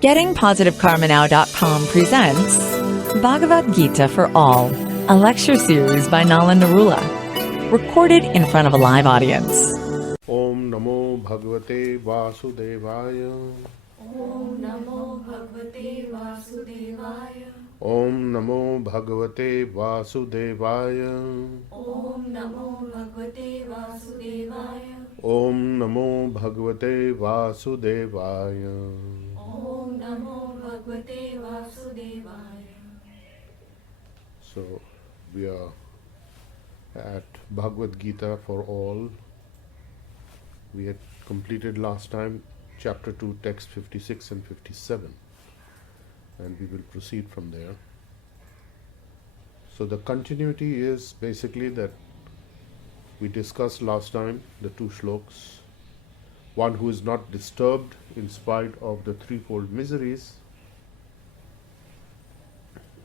GettingPositiveKarmaNow.com presents Bhagavad Gita for All, a lecture series by Nalanda Rula, recorded in front of a live audience. Om Namo Bhagavate Vasudevaya. Om Namo Bhagavate Vasudevaya. Om Namo Bhagavate Vasudevaya. Om Namo Bhagavate Vasudevaya. Om Namo Bhagavate Vasudevaya. Om Namo Bhagavate Vasudevaya. So we are at Bhagavad Gita for all. We had completed last time chapter 2, text 56 and 57, and we will proceed from there. So the continuity is basically that we discussed last time the two shlokas. One who is not disturbed in spite of the threefold miseries,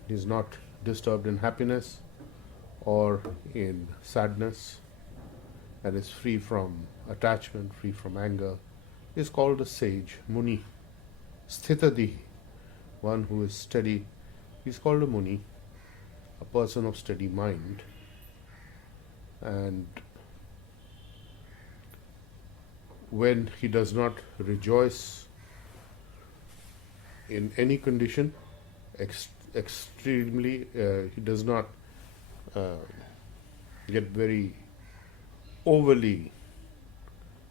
is not disturbed in happiness or in sadness, and is free from attachment, free from anger, is called a sage, Muni. Steadily, one who is steady, is called a Muni, a person of steady mind. And when he does not rejoice in any condition, extremely, he does not get very overly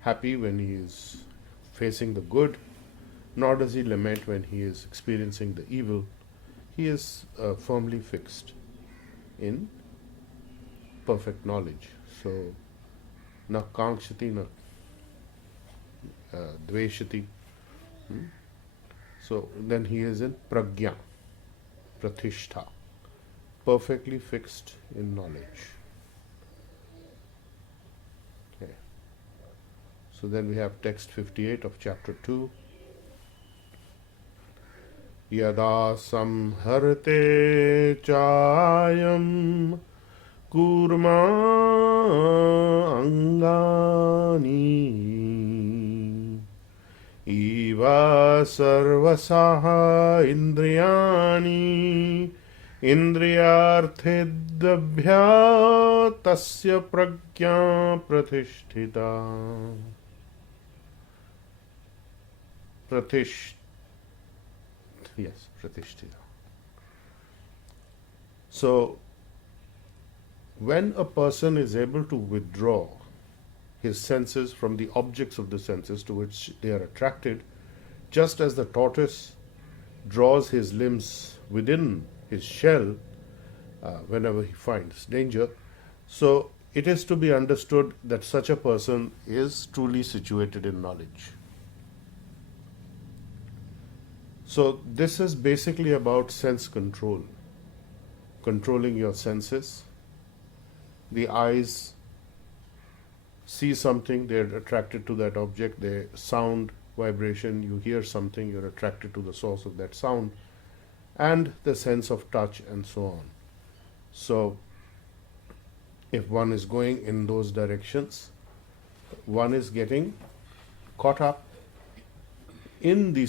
happy when he is facing the good, nor does he lament when he is experiencing the evil. He is firmly fixed in perfect knowledge. So, na kankshati, na dveshati. So, then he is in pragya, pratishtha, perfectly fixed in knowledge. Okay. So then we have text 58 of chapter 2. Yada samharate chayam kurma angani iva sarvasaha indriyani indriyarthedabhya tasya pragya pratishtita. Pratishtita. So, when a person is able to withdraw his senses from the objects of the senses to which they are attracted, just as the tortoise draws his limbs within his shell whenever he finds danger, so it is to be understood that such a person is truly situated in knowledge. So this is basically about sense control, controlling your senses. The eyes see something, they're attracted to that object. The sound, vibration, you hear something, you're attracted to the source of that sound, and the sense of touch and so on. So if one is going in those directions, one is getting caught up in the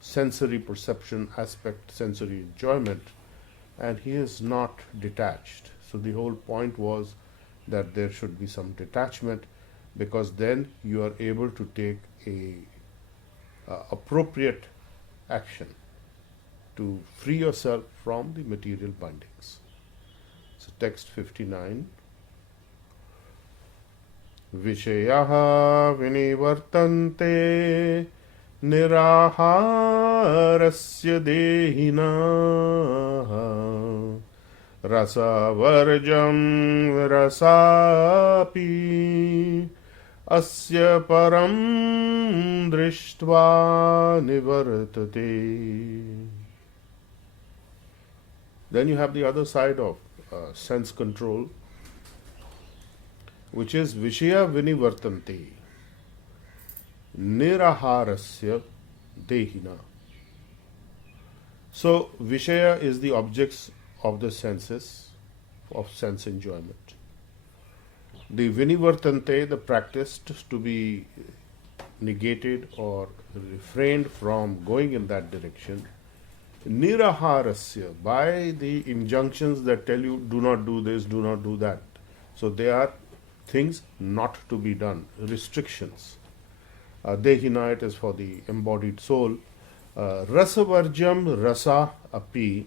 sensory perception aspect, sensory enjoyment, and he is not detached. So the whole point was that there should be some detachment, because then you are able to take a appropriate action to free yourself from the material bindings. So text 59. Vishayaha vinivartante niraharasya dehina rasavarjam rasapi asya param drishtva nivartate. Then you have the other side of sense control, which is Vishaya vinivartante niraharasya dehina. So Vishaya is the objects of the senses, of sense enjoyment. The vinivartante, the practiced, to be negated or refrained from going in that direction, niraharasya, by the injunctions that tell you do not do this, do not do that. So they are things not to be done, restrictions. Dehina, it is for the embodied soul. Rasavarjam rasa api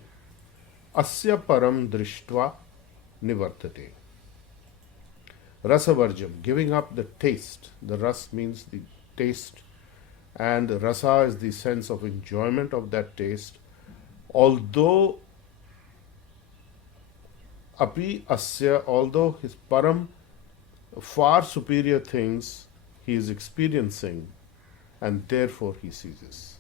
asya param drishtva nivartate. Rasavarjam, giving up the taste. The ras means the taste, and rasa is the sense of enjoyment of that taste. Although api asya, although his param, far superior things he is experiencing, and therefore he ceases.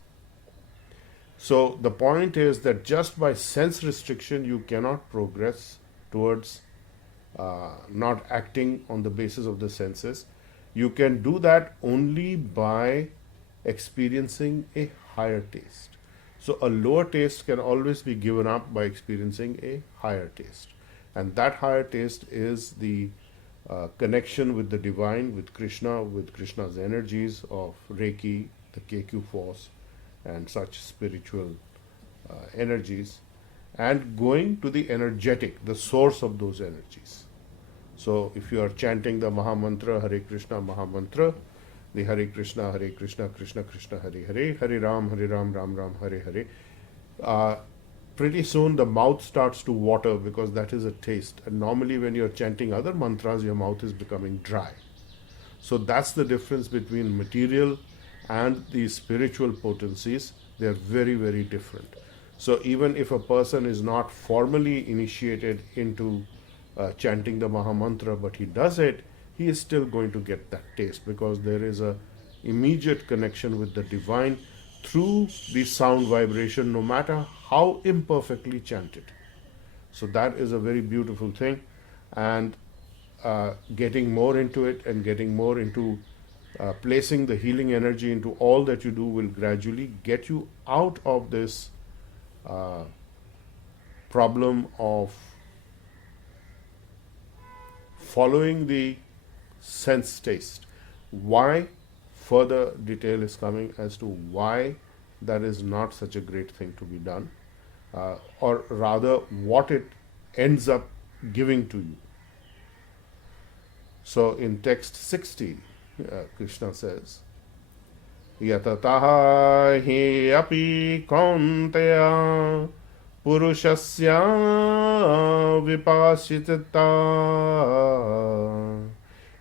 So the point is that just by sense restriction you cannot progress towards not acting on the basis of the senses. You can do that only by experiencing a higher taste. So a lower taste can always be given up by experiencing a higher taste. And that higher taste is the connection with the divine, with Krishna, with Krishna's energies of Reiki, the KQ force, and such spiritual energies, and going to the energetic, the source of those energies. So if you are chanting the Mahamantra, Hare Krishna Mahamantra, the Hare Krishna, Krishna Krishna, Hare Hare, Hare Ram, Ram Ram, Hare Hare, pretty soon the mouth starts to water because that is a taste. And normally when you're chanting other mantras, your mouth is becoming dry. So that's the difference between material and the spiritual potencies. They're very, very different. So even if a person is not formally initiated into chanting the Mahamantra, but he does it, he is still going to get that taste because there is a immediate connection with the divine through the sound vibration, no matter how imperfectly chanted. So that is a very beautiful thing, and getting more into it and getting more into placing the healing energy into all that you do will gradually get you out of this problem of following the sense taste. Why? Further detail is coming as to why that is not such a great thing to be done, or rather what it ends up giving to you. So in text 60, Krishna says, Yatataha hi api kaunteya purushasya vipasitata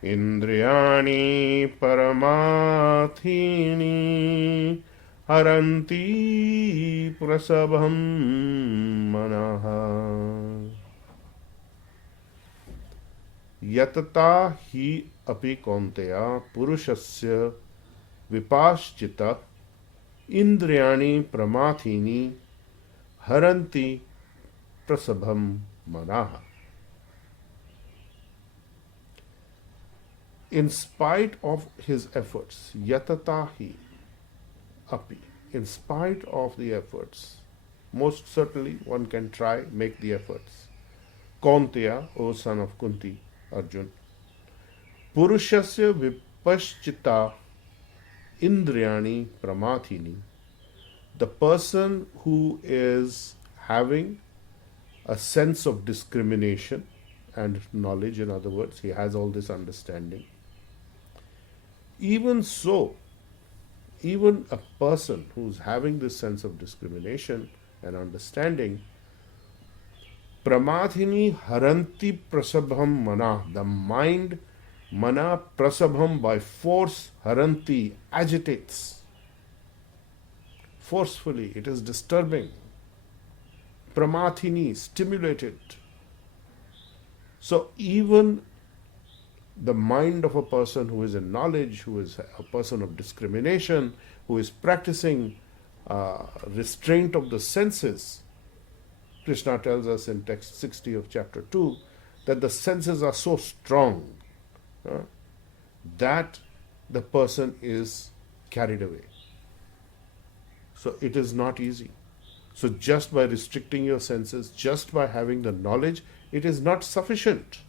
indriyani paramathini haranti prasabham manaha. Yatata hi api kaunteya purushasya vipaschita indriyani pramathini haranti prasabham manaha. In spite of his efforts, yatatahi api, in spite of the efforts, most certainly one can try, make the efforts. Kaunteya, O son of Kunti, Arjun, purushasya vipaschita indriyani pramathini, the person who is having a sense of discrimination and knowledge, in other words, he has all this understanding. Even so, even a person who's having this sense of discrimination and understanding, pramathini haranti prasabham mana, the mind, mana prasabham, by force, haranti, agitates. Forcefully, it is disturbing. Pramathini, stimulated. So even the mind of a person who is in knowledge, who is a person of discrimination, who is practicing restraint of the senses, Krishna tells us in text 60 of chapter 2 that the senses are so strong that the person is carried away. So it is not easy. So just by restricting your senses, just by having the knowledge, it is not sufficient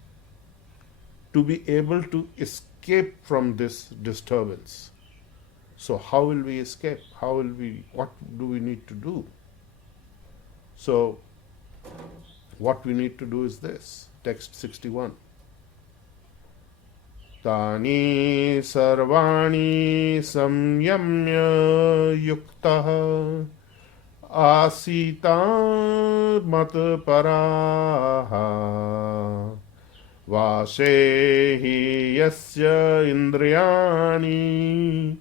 to be able to escape from this disturbance. So how will we escape? What do we need to do? So what we need to do is this, text 61. Tani sarvani samyamya yuktah asita matparaha vasehi yasya indriyani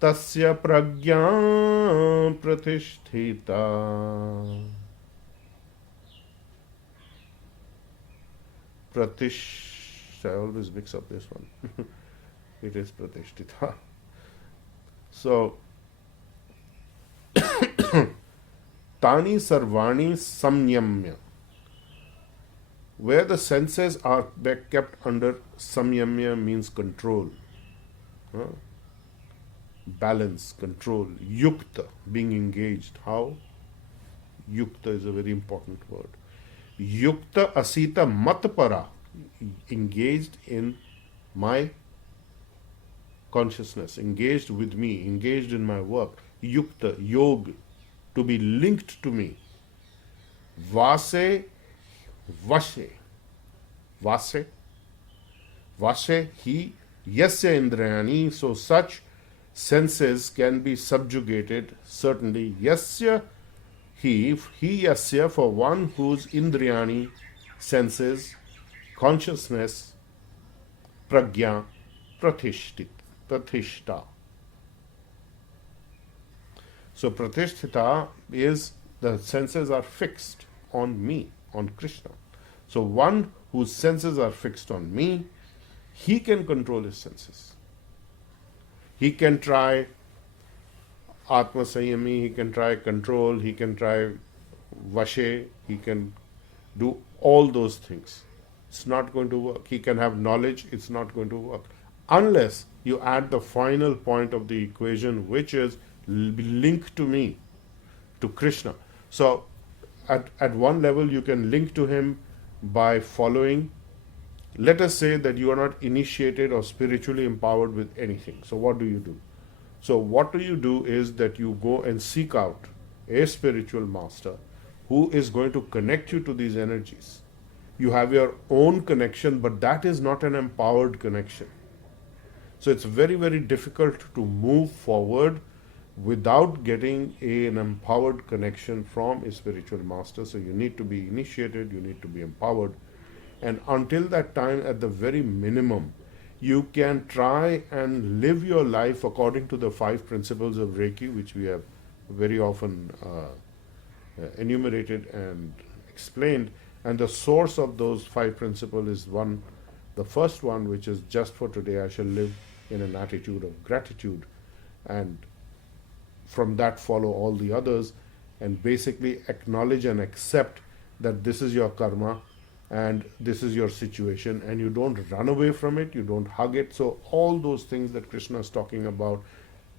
tasya pragya pratisthita. I always mix up this one. It is pratishtita. So, tani sarvani samyamya. Where the senses are kept under samyamya means control. Balance, control. Yukta, being engaged. How? Yukta is a very important word. Yukta asita matpara, engaged in my consciousness, engaged with me, engaged in my work. Yukta, yog, to be linked to me. Vase, vashe. Vase, vashe, he, yasya indrayani, so such senses can be subjugated, certainly. Yasya, he yasya, for one whose indriyani, senses, consciousness, pragya, pratishtha. So pratishtita is the senses are fixed on me, on Krishna. So one whose senses are fixed on me, he can control his senses. He can try Atma Sanyami, he can try control, he can try Vashe, he can do all those things. It's not going to work. He can have knowledge, it's not going to work. Unless you add the final point of the equation, which is link to me, to Krishna. So at one level you can link to him by following. Let us say that you are not initiated or spiritually empowered with anything. So what do you do? So what you do is that you go and seek out a spiritual master who is going to connect you to these energies. You have your own connection, but that is not an empowered connection. So it's very, very difficult to move forward without getting an empowered connection from a spiritual master. So you need to be initiated, you need to be empowered. And until that time, at the very minimum, you can try and live your life according to the 5 principles of Reiki, which we have very often enumerated and explained. And the source of those 5 principles is the first one, which is just for today, I shall live in an attitude of gratitude. And from that follow all the others, and basically acknowledge and accept that this is your karma and this is your situation, and you don't run away from it, you don't hug it. So all those things that Krishna is talking about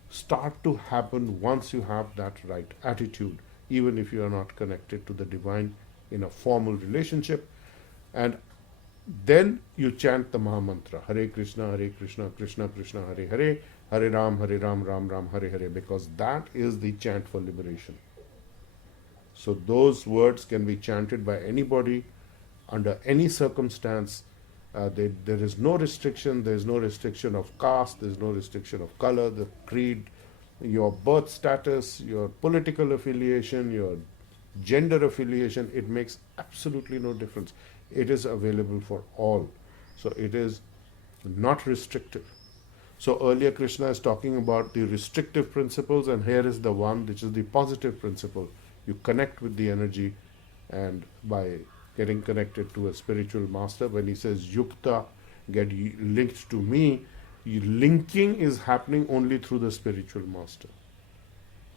start to happen once you have that right attitude, even if you are not connected to the divine in a formal relationship. And then you chant the Mahamantra, Hare Krishna, Krishna Krishna, Hare Hare, Hare Ram, Ram Ram, Hare Hare, because that is the chant for liberation. So those words can be chanted by anybody under any circumstance. There is no restriction. There is no restriction of caste. There is no restriction of color, the creed, your birth status, your political affiliation, your gender affiliation. It makes absolutely no difference. It is available for all. So it is not restrictive. So earlier Krishna is talking about the restrictive principles, and here is the one which is the positive principle. You connect with the energy, and by getting connected to a spiritual master, when he says yukta, get linked to me, linking is happening only through the spiritual master.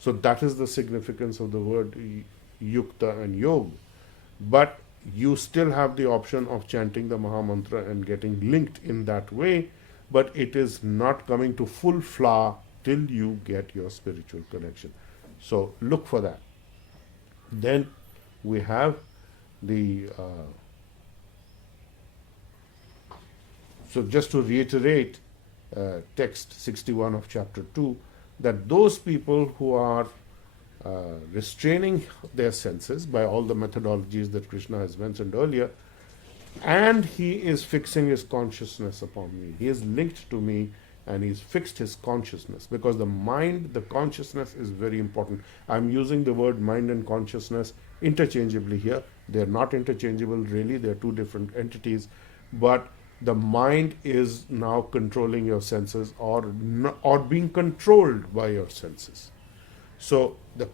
So that is the significance of the word yukta and yog. But you still have the option of chanting the Mahamantra and getting linked in that way, but it is not coming to full flower till you get your spiritual connection. So look for that. Then we have the so just to reiterate text 61 of chapter 2, that those people who are restraining their senses by all the methodologies that Krishna has mentioned earlier, and he is fixing his consciousness upon me. He is linked to me and he's fixed his consciousness, because the mind, the consciousness is very important. I'm using the word mind and consciousness interchangeably here. They're not interchangeable really, they're two different entities, but the mind is now controlling your senses, or being controlled by your senses. So the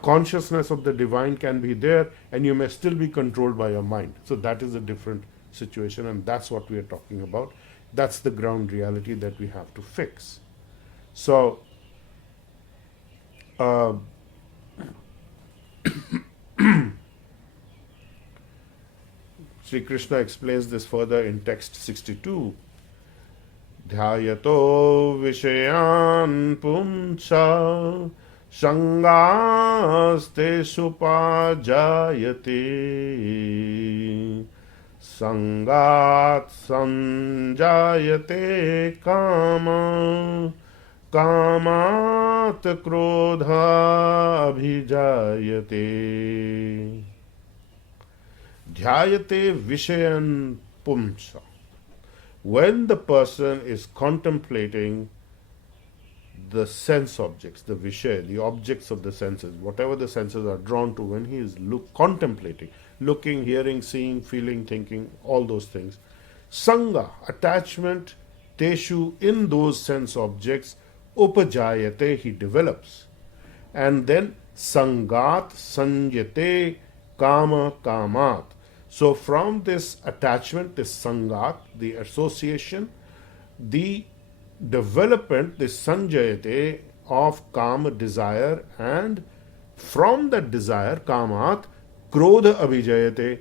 consciousness of the divine can be there and you may still be controlled by your mind. So that is a different situation, and that's what we are talking about. That's the ground reality that we have to fix. So Sri Krishna explains this further in text 62. Dhyayato vishayan puncha Sangaste supajayate Sangat sanjayate kama Kamat krodha abhijayate Dhyayate vishayan pumsa. When the person is contemplating the sense objects, the vishaya, the objects of the senses, whatever the senses are drawn to, when he is contemplating, looking, hearing, seeing, feeling, thinking, all those things, sangha, attachment, teshu, in those sense objects, upajayate, he develops. And then sangat, sanjate, kama, kamat. So from this attachment, this sangat, the association, the development, the sanjayate of kama, desire, and from that desire, kamat, krodha abhijayate,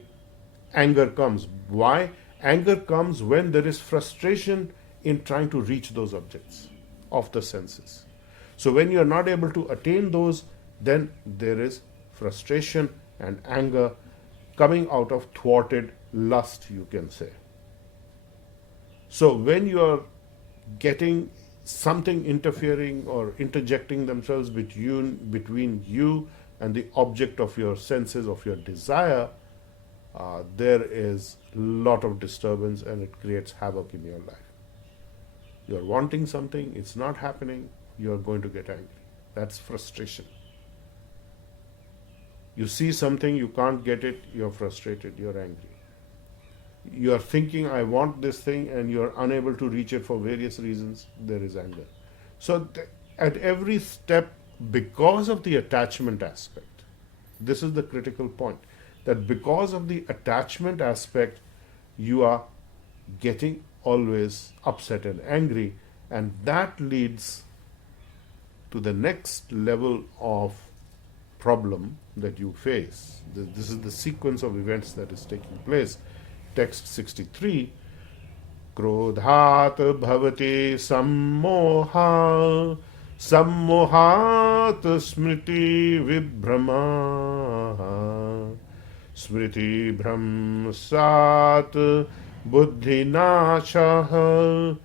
anger comes. Why? Anger comes when there is frustration in trying to reach those objects of the senses. So when you are not able to attain those, then there is frustration and anger coming out of thwarted lust, you can say. So when you are getting something interfering or interjecting themselves between you and the object of your senses, of your desire, there is a lot of disturbance and it creates havoc in your life. You are wanting something, it's not happening, you are going to get angry. That's frustration. You see something, you can't get it, you're frustrated, you're angry. You are thinking, I want this thing, and you're unable to reach it for various reasons, there is anger. So at every step, because of the attachment aspect, this is the critical point, that because of the attachment aspect, you are getting always upset and angry, and that leads to the next level of problem that you face. This is the sequence of events that is taking place. Text 63, Krodhat bhavati sammoha sammohat smriti vibhrama smriti bhramsat buddhinashah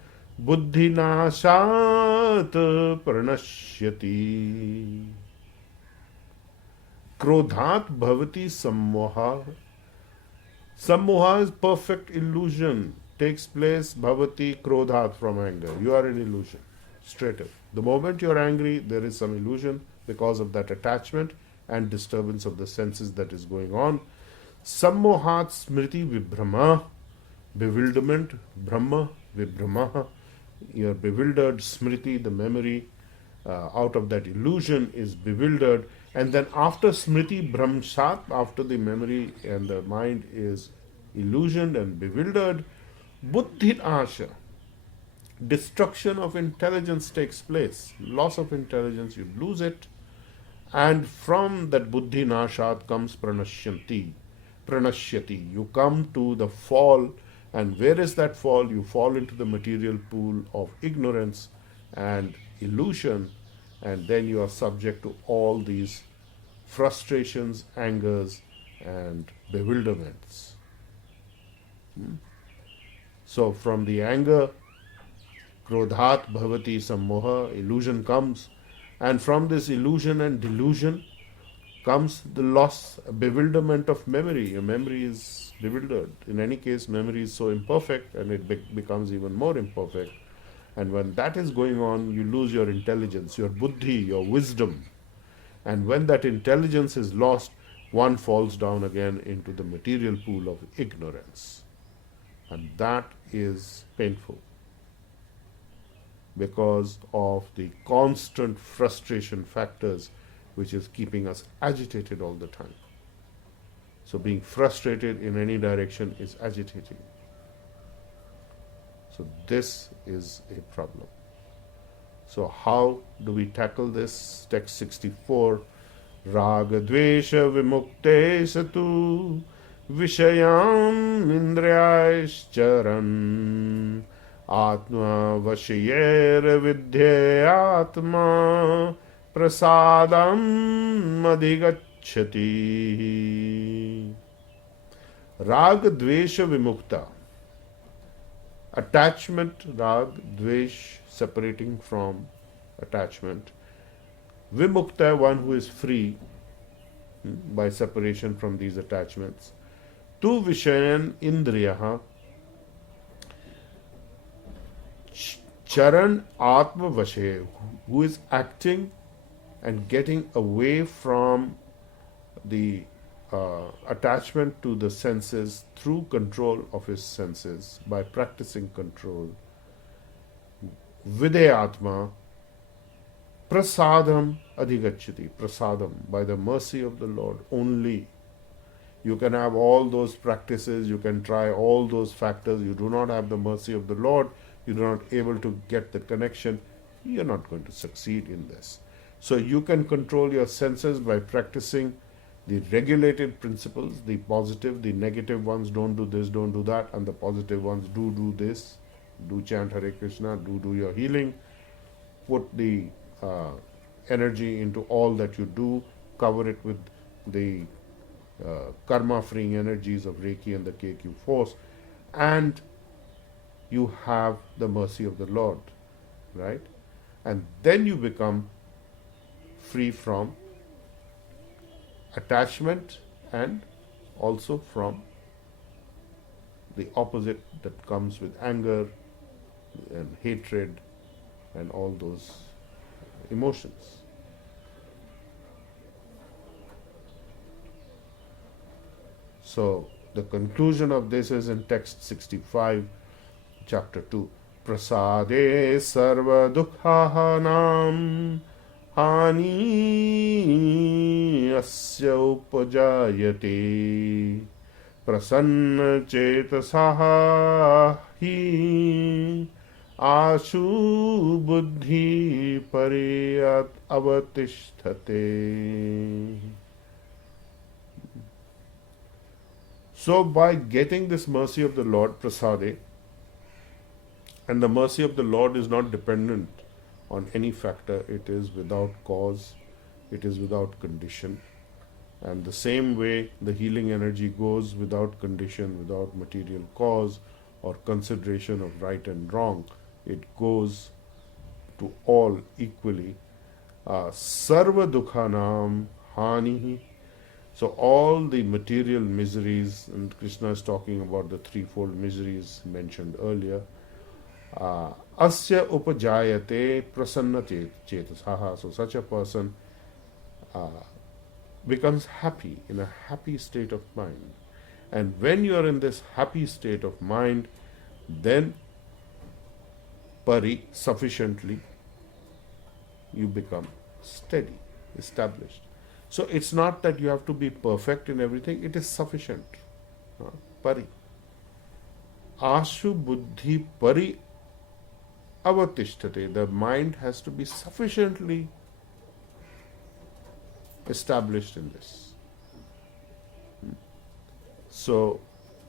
buddhinashat pranashyati. Krodhat bhavati sammoha. Sammoha is perfect illusion. Takes place bhavati krodhat, from anger. You are in illusion. Straight up. The moment you are angry, there is some illusion because of that attachment and disturbance of the senses that is going on. Sammohat smriti vibhrama. Bewilderment. Brahma vibhrama. You are bewildered. Smriti, the memory out of that illusion, is bewildered. And then after smriti bhramsat, after the memory and the mind is illusioned and bewildered, buddhi asha, destruction of intelligence takes place. Loss of intelligence, you lose it. And from that buddhi nashat comes pranashyati. You come to the fall. And where is that fall? You fall into the material pool of ignorance and illusion, and then you are subject to all these frustrations, angers, and bewilderments. So from the anger, krodhat bhavati sammoha, illusion comes, And from this illusion and delusion comes the loss, bewilderment of memory. Your memory is bewildered. In any case, memory is so imperfect and it becomes even more imperfect. And when that is going on, you lose your intelligence, your buddhi, your wisdom. And when that intelligence is lost, one falls down again into the material pool of ignorance. And that is painful because of the constant frustration factors which is keeping us agitated all the time. So being frustrated in any direction is agitating. So this is a problem. So how do we tackle this? Text 64. Raga dvesha vimukte satu vishayam indriyaischaran atma vashiyer vidhyatma prasadam adhigacchati. Raga dvesha vimukta. Attachment, rag, dvesh, separating from attachment. Vimukta, one who is free by separation from these attachments. Tu vishayan indriyaha. Charan atma vashe, who is acting and getting away from the attachment to the senses through control of his senses by practicing control. Vidayatma prasadam adhigacchati. Prasadam, by the mercy of the Lord only. You can have all those practices, you can try all those factors, you do not have the mercy of the Lord, you are not able to get the connection, you are not going to succeed in this. So you can control your senses by practicing the regulated principles, the positive, the negative ones, don't do this, don't do that, and the positive ones, do this, do chant Hare Krishna, do your healing, put the energy into all that you do, cover it with the karma-freeing energies of Reiki and the KQ force, and you have the mercy of the Lord, right? And then you become free from attachment and also from the opposite that comes with anger and hatred and all those emotions. So the conclusion of this is in text 65, chapter 2. Prasade sarva dukhanam hani asya upajayate prasanna chetasaha hi ashu buddhi pariyat avatisthate. So by getting this mercy of the Lord, prasade, and the mercy of the Lord is not dependent on any factor, it is without cause, it is without condition. And the same way the healing energy goes without condition, without material cause or consideration of right and wrong, it goes to all equally. Sarva dukhanam hanihi. So all the material miseries, and Krishna is talking about the threefold miseries mentioned earlier, asya upajayate prasanna chetasaha. So such a person becomes happy, in a happy state of mind. And when you are in this happy state of mind, then pari, sufficiently, you become steady, established. So it's not that you have to be perfect in everything, it is sufficient. Pari. Ashu buddhi pari avatisthate. The mind has to be sufficiently established in this. So,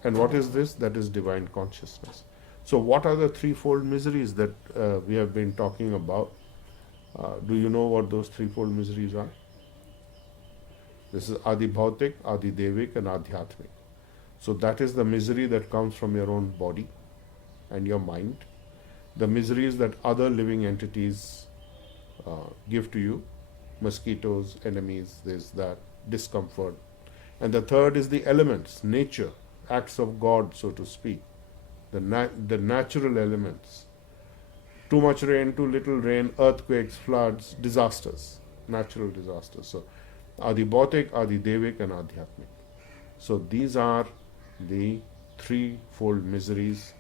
and what is this? That is divine consciousness. So what are the threefold miseries that we have been talking about? Do you know what those threefold miseries are? This is Adi Bhautik, Adi Devik, and Adhyatmik. So that is the misery that comes from your own body and your mind. The miseries that other living entities give to you. Mosquitoes, enemies, there's that discomfort. And the third is the elements, nature, acts of God, so to speak, the natural elements. Too much rain, too little rain, earthquakes, floods, disasters, natural disasters. So, Adi Bhautik, Adi Devik, and Adhyatmik. So, these are the threefold miseries.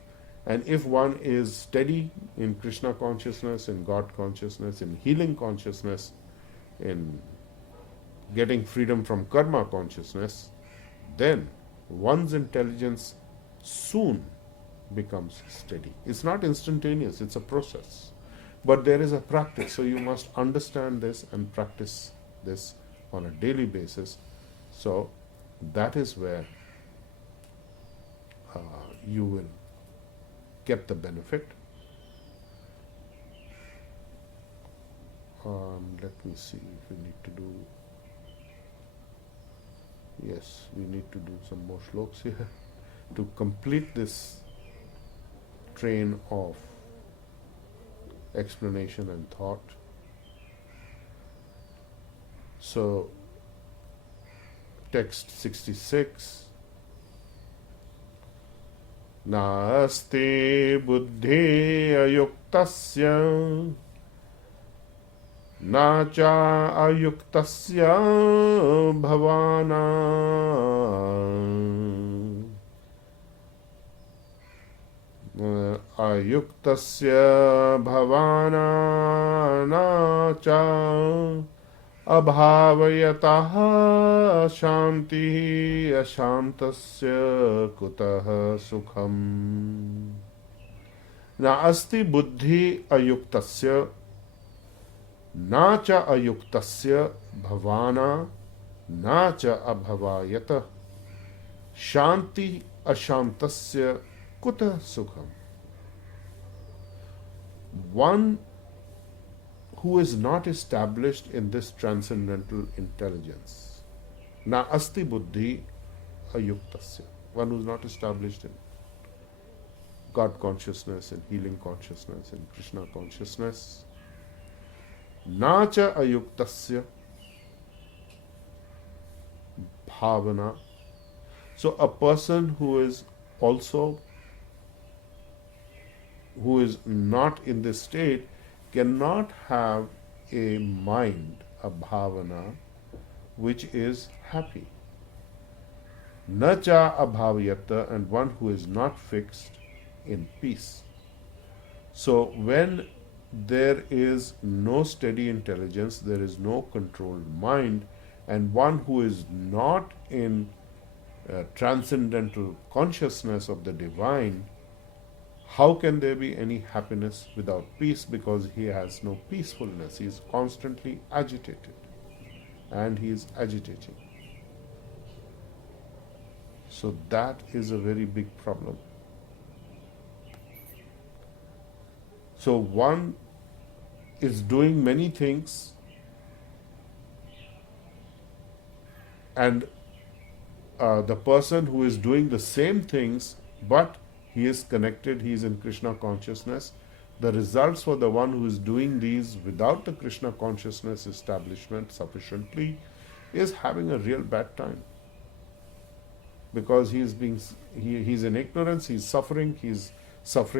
And if one is steady in Krishna consciousness, in God consciousness, in healing consciousness, in getting freedom from karma consciousness, then one's intelligence soon becomes steady. It's not instantaneous, it's a process. But there is a practice, so you must understand this and practice this on a daily basis. So that is where you will get the benefit. Let me see if we need to do. Yes, we need to do some more shlokas here to complete this train of explanation and thought. So, text 66. Nasti buddhi ayuktasya na cha ayuktasya bhavana ayuktasya bhavana na cha abhavayatah shanti ashantasya kutah sukham. Na asti buddhi ayuktasya na cha ayuktasya bhavana na cha abhavayatah shanti ashantasya kutah sukham. One who is not established in this transcendental intelligence. Na asti buddhi ayuktasya. One who is not established in God consciousness, in healing consciousness, in Krishna consciousness. Na cha ayuktasya bhavana. So a person who is not in this state cannot have a mind, a bhavana, which is happy. Na cha abhavyata, and one who is not fixed in peace. So when there is no steady intelligence, there is no controlled mind, and one who is not in transcendental consciousness of the divine, how can there be any happiness without peace? Because he has no peacefulness. He is constantly agitated. And he is agitating. So that is a very big problem. So one is doing many things, and the person who is doing the same things, but he is connected, he is in Krishna consciousness. The results for the one who is doing these without the Krishna consciousness establishment sufficiently is having a real bad time. Because he's in ignorance, he's suffering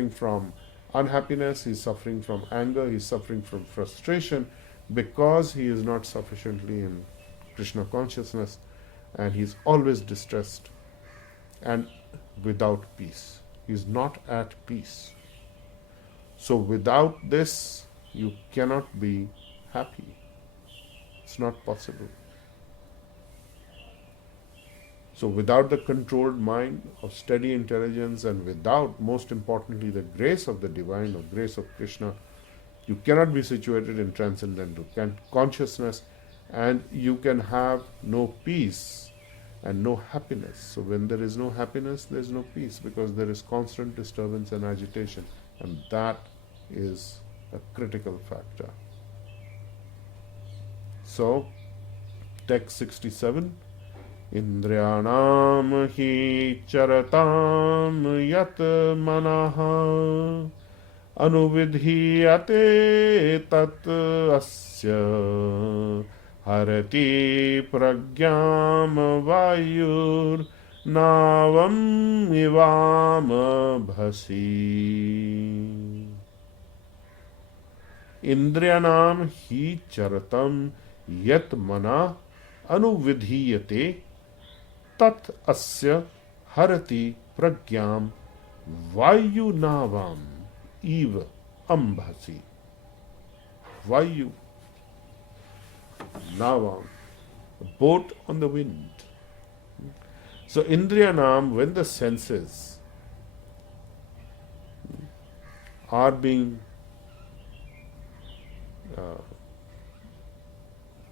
from unhappiness, he's suffering from anger, he's suffering from frustration, because he is not sufficiently in Krishna consciousness, and he's always distressed and without peace. He's not at peace. So without this, you cannot be happy. It's not possible. So without the controlled mind of steady intelligence, and without, most importantly, the grace of the divine, or grace of Krishna, you cannot be situated in transcendental consciousness, and you can have no peace and no happiness. So when there is no happiness, there is no peace, because there is constant disturbance and agitation, and that is a critical factor. So, text 67, Indriyanam hi charatam yat manaha अनुविधीयते तत् अस्य हरति प्रज्ञाम वायुर्नावम् इवाम भसी. इंद्रियाणाम ही चरतम यत मना अनुविधीयते तत् अस्य हरति प्रज्ञाम वायुनावाम इव अंभसी. Vayu, navam, a boat on the wind. So indriyanam, when the senses are being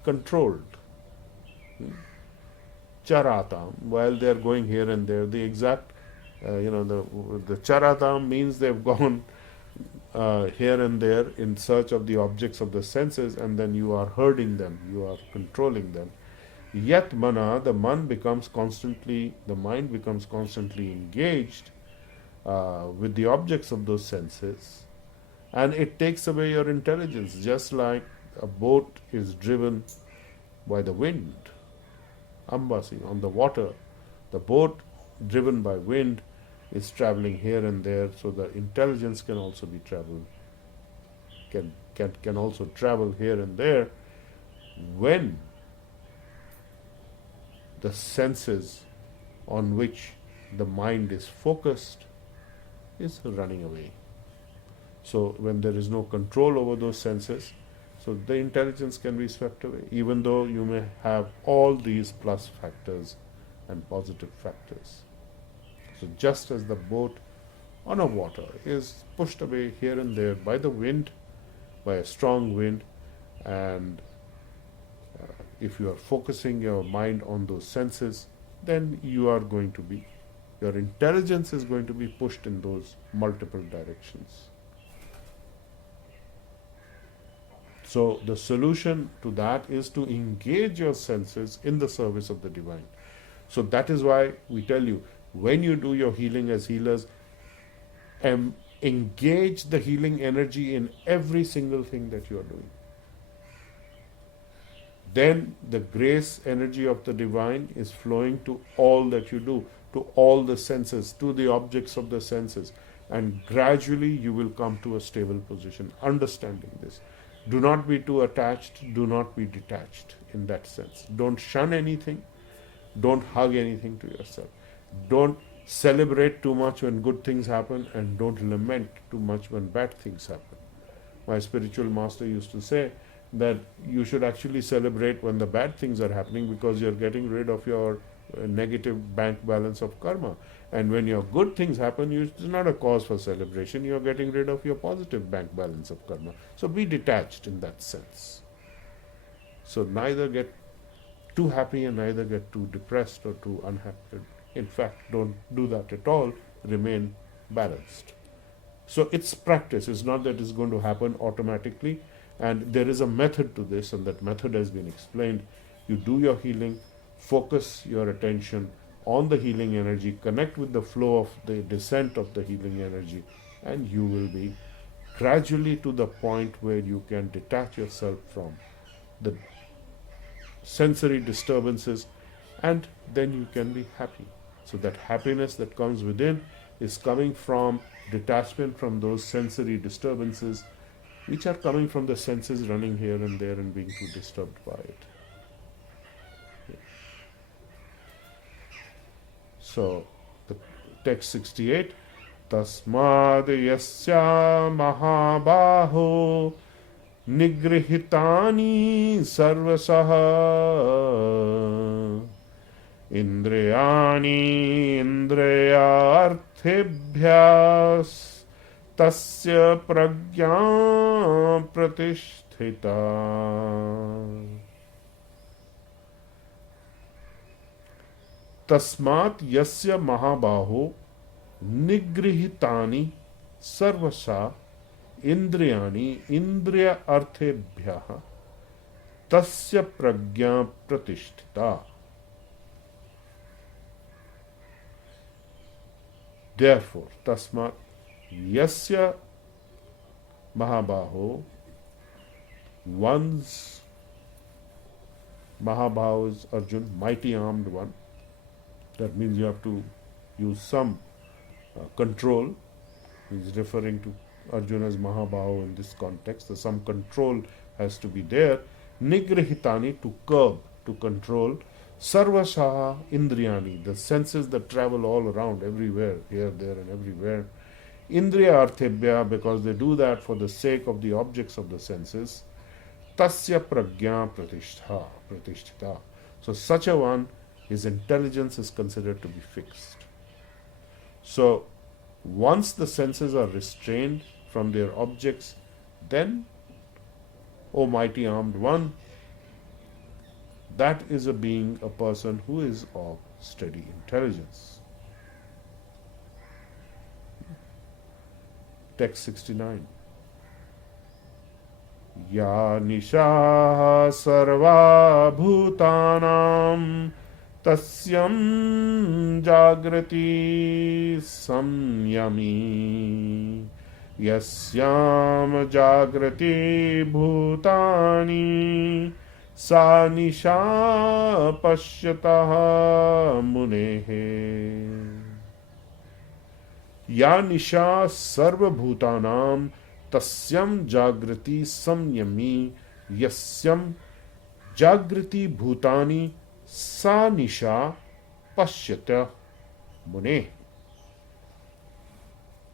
controlled, charatam, while they are going here and there, the exact, the charatam means they've gone here and there in search of the objects of the senses, and then you are herding them, you are controlling them. Yet mana, the mind becomes constantly engaged with the objects of those senses, and it takes away your intelligence, just like a boat is driven by the wind. Ambasi, on the water, the boat driven by wind is traveling here and there, so the intelligence can also be traveled, can also travel here and there when the senses on which the mind is focused is running away. So when there is no control over those senses, so the intelligence can be swept away, even though you may have all these plus factors and positive factors. So just as the boat on a water is pushed away here and there by the wind, by a strong wind, and if you are focusing your mind on those senses, then your intelligence is going to be pushed in those multiple directions. So the solution to that is to engage your senses in the service of the divine. So that is why we tell you, when you do your healing as healers, engage the healing energy in every single thing that you are doing. Then the grace energy of the divine is flowing to all that you do, to all the senses, to the objects of the senses, and gradually you will come to a stable position, understanding this. Do not be too attached, do not be detached in that sense. Don't shun anything, don't hug anything to yourself. Don't celebrate too much when good things happen, and don't lament too much when bad things happen. My spiritual master used to say that you should actually celebrate when the bad things are happening, because you're getting rid of your negative bank balance of karma. And when your good things happen, it's not a cause for celebration. You're getting rid of your positive bank balance of karma. So be detached in that sense. So neither get too happy and neither get too depressed or too unhappy. In fact, don't do that at all. Remain balanced. So it's practice. It's not that it's going to happen automatically. And there is a method to this, and that method has been explained. You do your healing, focus your attention on the healing energy, connect with the flow of the descent of the healing energy, and you will be gradually to the point where you can detach yourself from the sensory disturbances, and then you can be happy. So that happiness that comes within is coming from detachment from those sensory disturbances, which are coming from the senses running here and there and being too disturbed by it. So, the text 68, Tasmad yasya mahabaho nigrihitani sarvasaha indriyani indriyarthebhyas tasya pragya pratisthita. Tasmat yasya mahabaho nigrihitani sarvasa indriyani indriya arthebhyah tasya pragya pratisthita. Therefore, tasmat yasya Mahabaho. One's Mahabaho is Arjun, mighty armed one. That means you have to use some control. He's referring to Arjuna as Mahabaho in this context. So some control has to be there. Nigrihitani, to curb, to control. Sarvashaha Indriyani, the senses that travel all around, everywhere, here, there, and everywhere. Indriya Arthebhya, because they do that for the sake of the objects of the senses. Tasya Pragya Pratishtha. So such a one, his intelligence is considered to be fixed. So once the senses are restrained from their objects, then, O mighty armed one, that is a being, a person who is of steady intelligence. Text 69. Ya nisha sarva bhutanam tasyam jagrati samyami yasyam jagrati bhutani sa nisha pashyatah munehe. Ya nisha sarva bhutanam tasyam jagrati samyami yasyam jagrati bhutani sa nisha pashyata mune.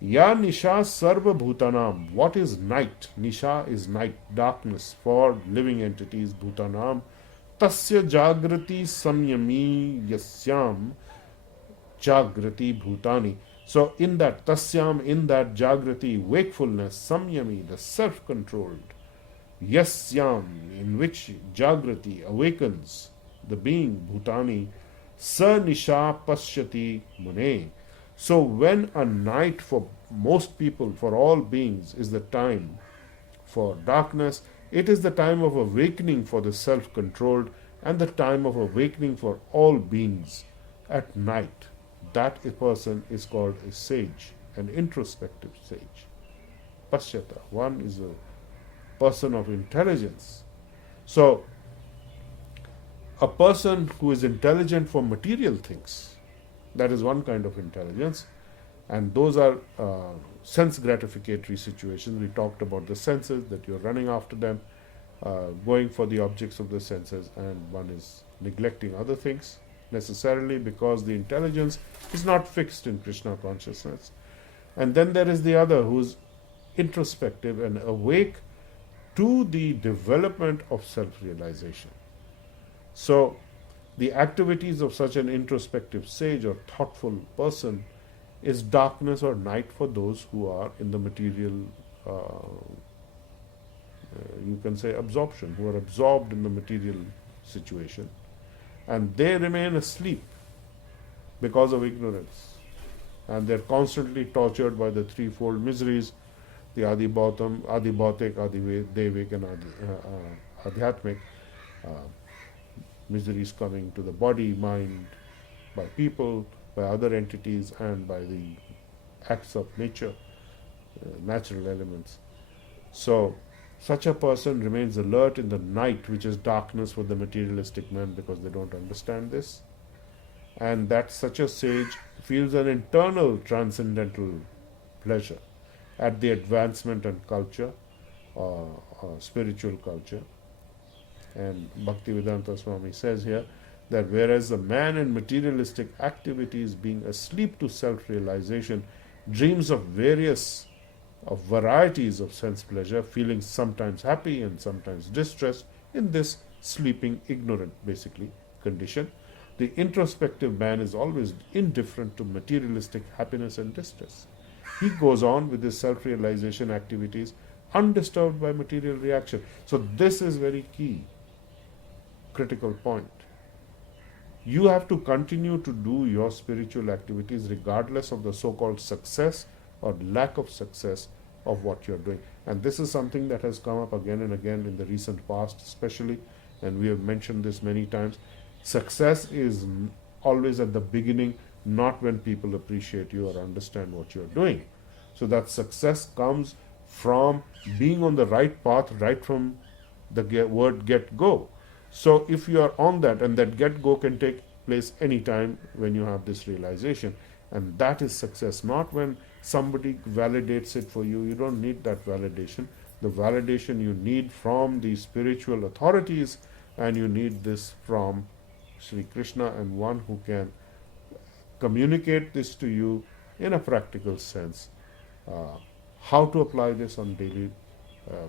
Ya nisha sarva bhutanam. What is night? Nisha is night, darkness for living entities, bhutanam. Tasya jagrati samyami yasyam jagrati bhutani. So in that tasyam, in that jagrati, wakefulness, samyami, the self-controlled, yasyam, in which jagrati awakens the being, bhutani, sa nisha pashyati mune. So when a night for most people, for all beings, is the time for darkness, it is the time of awakening for the self-controlled and the time of awakening for all beings at night. That a person is called a sage, an introspective sage. Pashyata, one is a person of intelligence. So, a person who is intelligent for material things, that is one kind of intelligence, and those are sense gratificatory situations. We talked about the senses, that you're running after them, going for the objects of the senses, and one is neglecting other things necessarily because the intelligence is not fixed in Krishna consciousness. And then there is the other who's introspective and awake to the development of self-realization. So the activities of such an introspective sage or thoughtful person is darkness or night for those who are in the material, you can say absorption, who are absorbed in the material situation. And they remain asleep because of ignorance. And they're constantly tortured by the threefold miseries, the Adi Bhautam, Adi Bhautik, Adi Devik, and Adhyatmik. Miseries coming to the body, mind, by people, by other entities, and by the acts of nature, natural elements. So, such a person remains alert in the night, which is darkness for the materialistic man because they don't understand this. And that such a sage feels an internal transcendental pleasure at the advancement and culture, spiritual culture. And Bhaktivedanta Swami says here that whereas the man in materialistic activities, being asleep to self-realization, dreams of varieties of sense pleasure, feeling sometimes happy and sometimes distressed in this sleeping, ignorant, basically, condition, the introspective man is always indifferent to materialistic happiness and distress. He goes on with his self-realization activities undisturbed by material reaction. So this is very key, critical point. You have to continue to do your spiritual activities regardless of the so-called success or lack of success of what you're doing. And this is something that has come up again and again in the recent past especially, and we have mentioned this many times. Success is always at the beginning, not when people appreciate you or understand what you're doing. So that success comes from being on the right path right from the word get go. So if you are on that, and that get go can take place anytime when you have this realization, and that is success, not when somebody validates it for you. You don't need that validation. The validation you need from the spiritual authorities, and you need this from Sri Krishna, and one who can communicate this to you in a practical sense. Uh, how to apply this on daily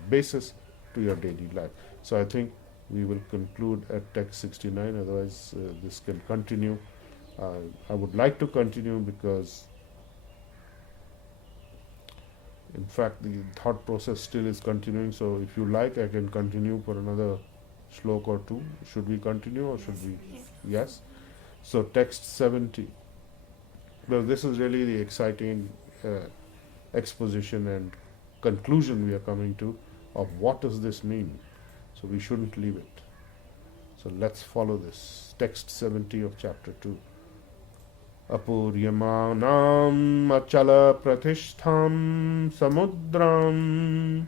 basis to your daily life. So I think we will conclude at text 69, otherwise this can continue. I would like to continue because in fact the thought process still is continuing, so if you like I can continue for another shlok or two. Should we continue or should we? Yes. So text 70. Well, this is really the exciting exposition and conclusion we are coming to of what does this mean. So we shouldn't leave it. So let's follow this. Text 70 of chapter 2. Apuryamanam achala pratishtham samudram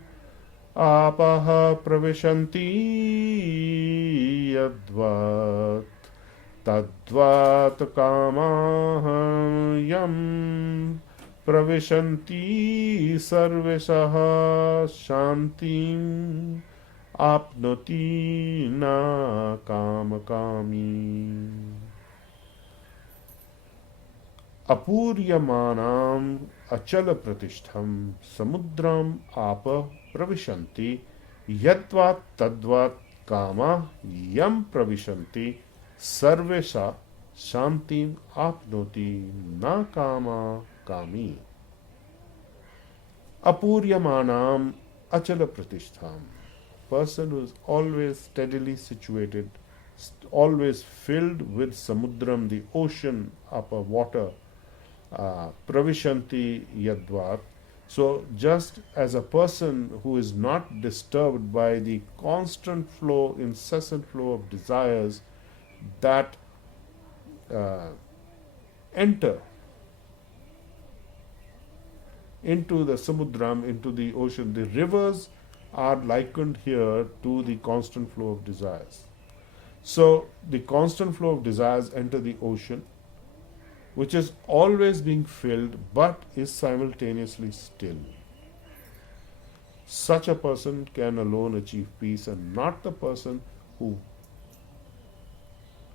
apaha pravishanti yadvat tadvat kamaha yam pravishanti sarvesaha shantim apnoti na kamakami. Apuryamanam achala pratishtham samudram apa pravishanti yadvat tadvat kama yam pravishanti sarvesha shantim apnoti na kama kami. Apuryamanam achala pratishtham. Person who is always steadily situated, always filled with samudram, the ocean, upper water, pravishanti yadvat. So just as a person who is not disturbed by the constant flow, incessant flow of desires that enter into the samudram, into the ocean. The rivers are likened here to the constant flow of desires. So the constant flow of desires enter the ocean, which is always being filled but is simultaneously still. Such a person can alone achieve peace, and not the person who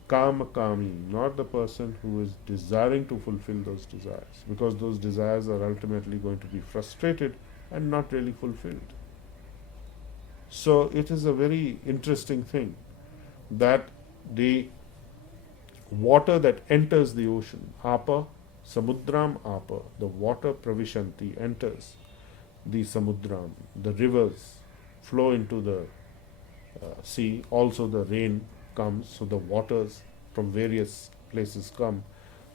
kamakami, not the person who is desiring to fulfill those desires, because those desires are ultimately going to be frustrated and not really fulfilled. So it is a very interesting thing that the water that enters the ocean, apa, samudram apa, the water pravishanti enters the samudram, the rivers flow into the sea, also the rain comes, so the waters from various places come,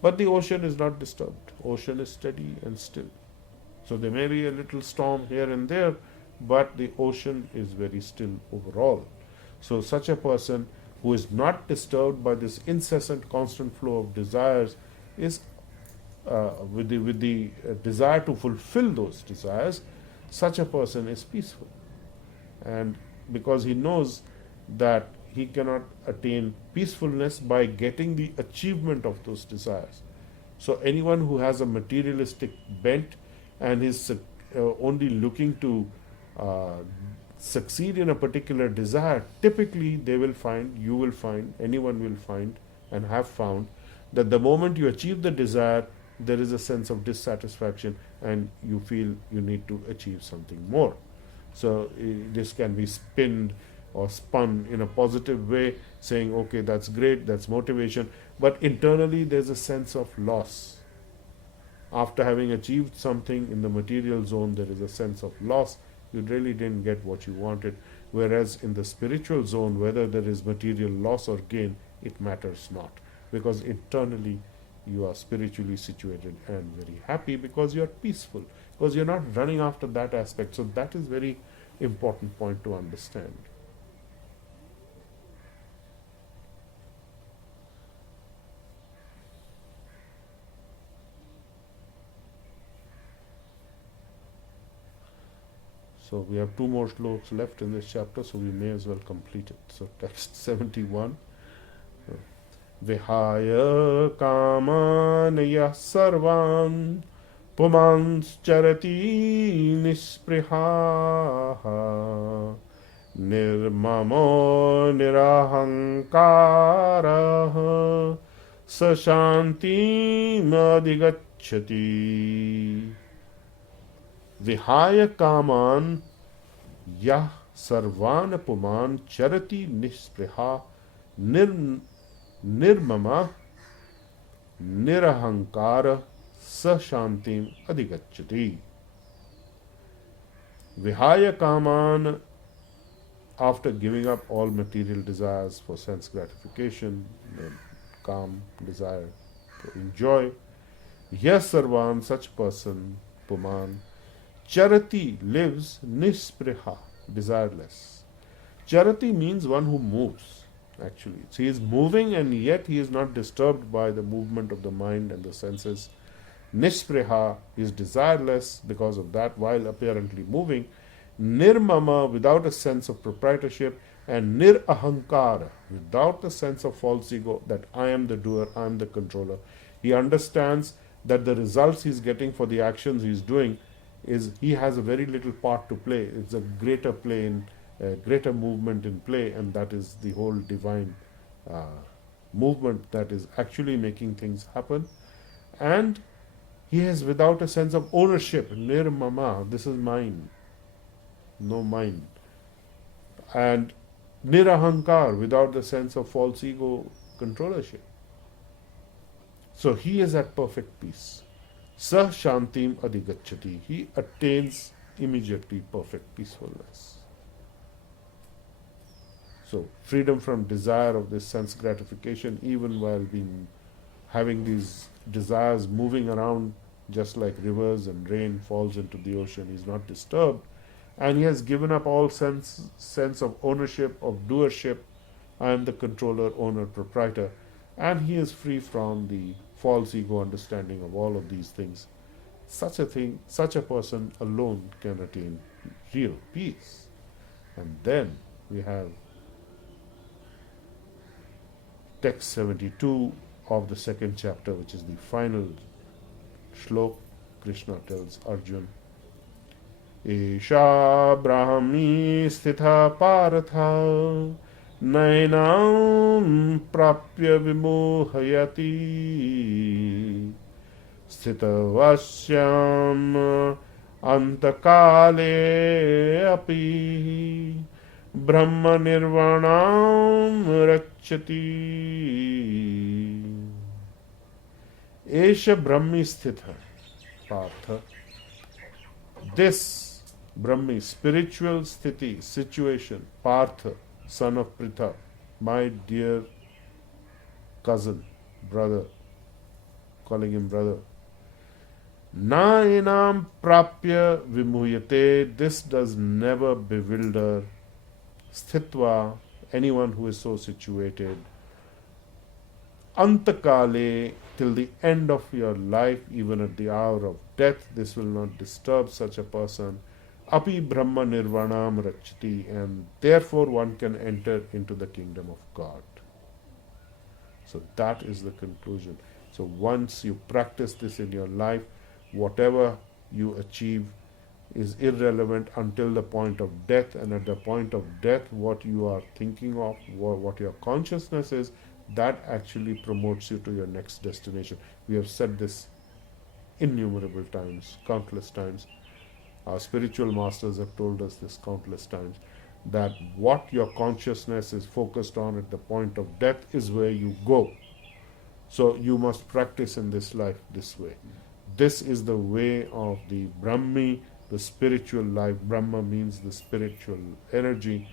but the ocean is not disturbed. Ocean is steady and still. So there may be a little storm here and there, but the ocean is very still overall. So such a person who is not disturbed by this incessant constant flow of desires is with the desire to fulfill those desires, such a person is peaceful. And because he knows that he cannot attain peacefulness by getting the achievement of those desires. So anyone who has a materialistic bent and is only looking to succeed in a particular desire, typically they will find, you will find, anyone will find and have found that the moment you achieve the desire, there is a sense of dissatisfaction and you feel you need to achieve something more. So this can be spinned or spun in a positive way, saying, okay, that's great, that's motivation, but internally there's a sense of loss. After having achieved something in the material zone, there is a sense of loss. You really didn't get what you wanted. Whereas in the spiritual zone, whether there is material loss or gain, it matters not. Because internally, you are spiritually situated and very happy because you are peaceful. Because you're not running after that aspect. So that is very important point to understand. So we have 2 more shlokas left in this chapter, so we may as well complete it. So text 71. Vihaya kaman yah sarvan pumanscharati nisprihaha nirmamo nirahankaraha sashantim adhigacchati. Vihaya kaman yah sarvan puman charati nispriha nirmama nirahankara sashantim adhigacchati. Vihaya kaman, after giving up all material desires for sense gratification, calm desire to enjoy, yes, Sarvan, such person, Puman, charati lives nispriha, desireless. Charati means one who moves, actually. So he is moving and yet he is not disturbed by the movement of the mind and the senses. Nispriha is desireless because of that while apparently moving. Nirmama, without a sense of proprietorship, and nirahankara, without a sense of false ego that I am the doer, I am the controller. He understands that the results he is getting for the actions he is doing is he has a very little part to play. It's a greater play in greater movement in play, and that is the whole divine movement that is actually making things happen. And he is without a sense of ownership. Nirmama, this is mine, no mine. And nirahankar, without the sense of false ego controllership. So he is at perfect peace. Sa shantim adhigacchati. He attains immediately perfect peacefulness. So freedom from desire of this sense gratification, even while having these desires moving around just like rivers and rain falls into the ocean, he's not disturbed. And he has given up all sense of ownership, of doership. I am the controller, owner, proprietor. And he is free from the false ego understanding of all of these things. Such a person alone can attain real peace. And then we have text 72 of the second chapter, which is the final shlok. Krishna tells Arjun, Esha brahmi sthitha paratha nainam prapya vimohayati sthitavasyam antakale api brahma nirvanam rachyati. Esha brahmi sthitha partha. This Brahmi, spiritual sthiti, situation, Partha, son of Pritha, my dear cousin, brother, calling him brother. Na enam prapya vimuyate, this does never bewilder. Sthitva, anyone who is so situated. Antakale, till the end of your life, even at the hour of death, this will not disturb such a person. Api Brahma Nirvanam Rachati, and therefore one can enter into the kingdom of God. So that is the conclusion. So once you practice this in your life, whatever you achieve is irrelevant until the point of death, and at the point of death, what you are thinking of, what your consciousness is, that actually promotes you to your next destination. We have said this innumerable times, countless times. Our spiritual masters have told us this countless times, that what your consciousness is focused on at the point of death is where you go. So you must practice in this life this way. This is the way of the Brahmi, the spiritual life. Brahma means the spiritual energy,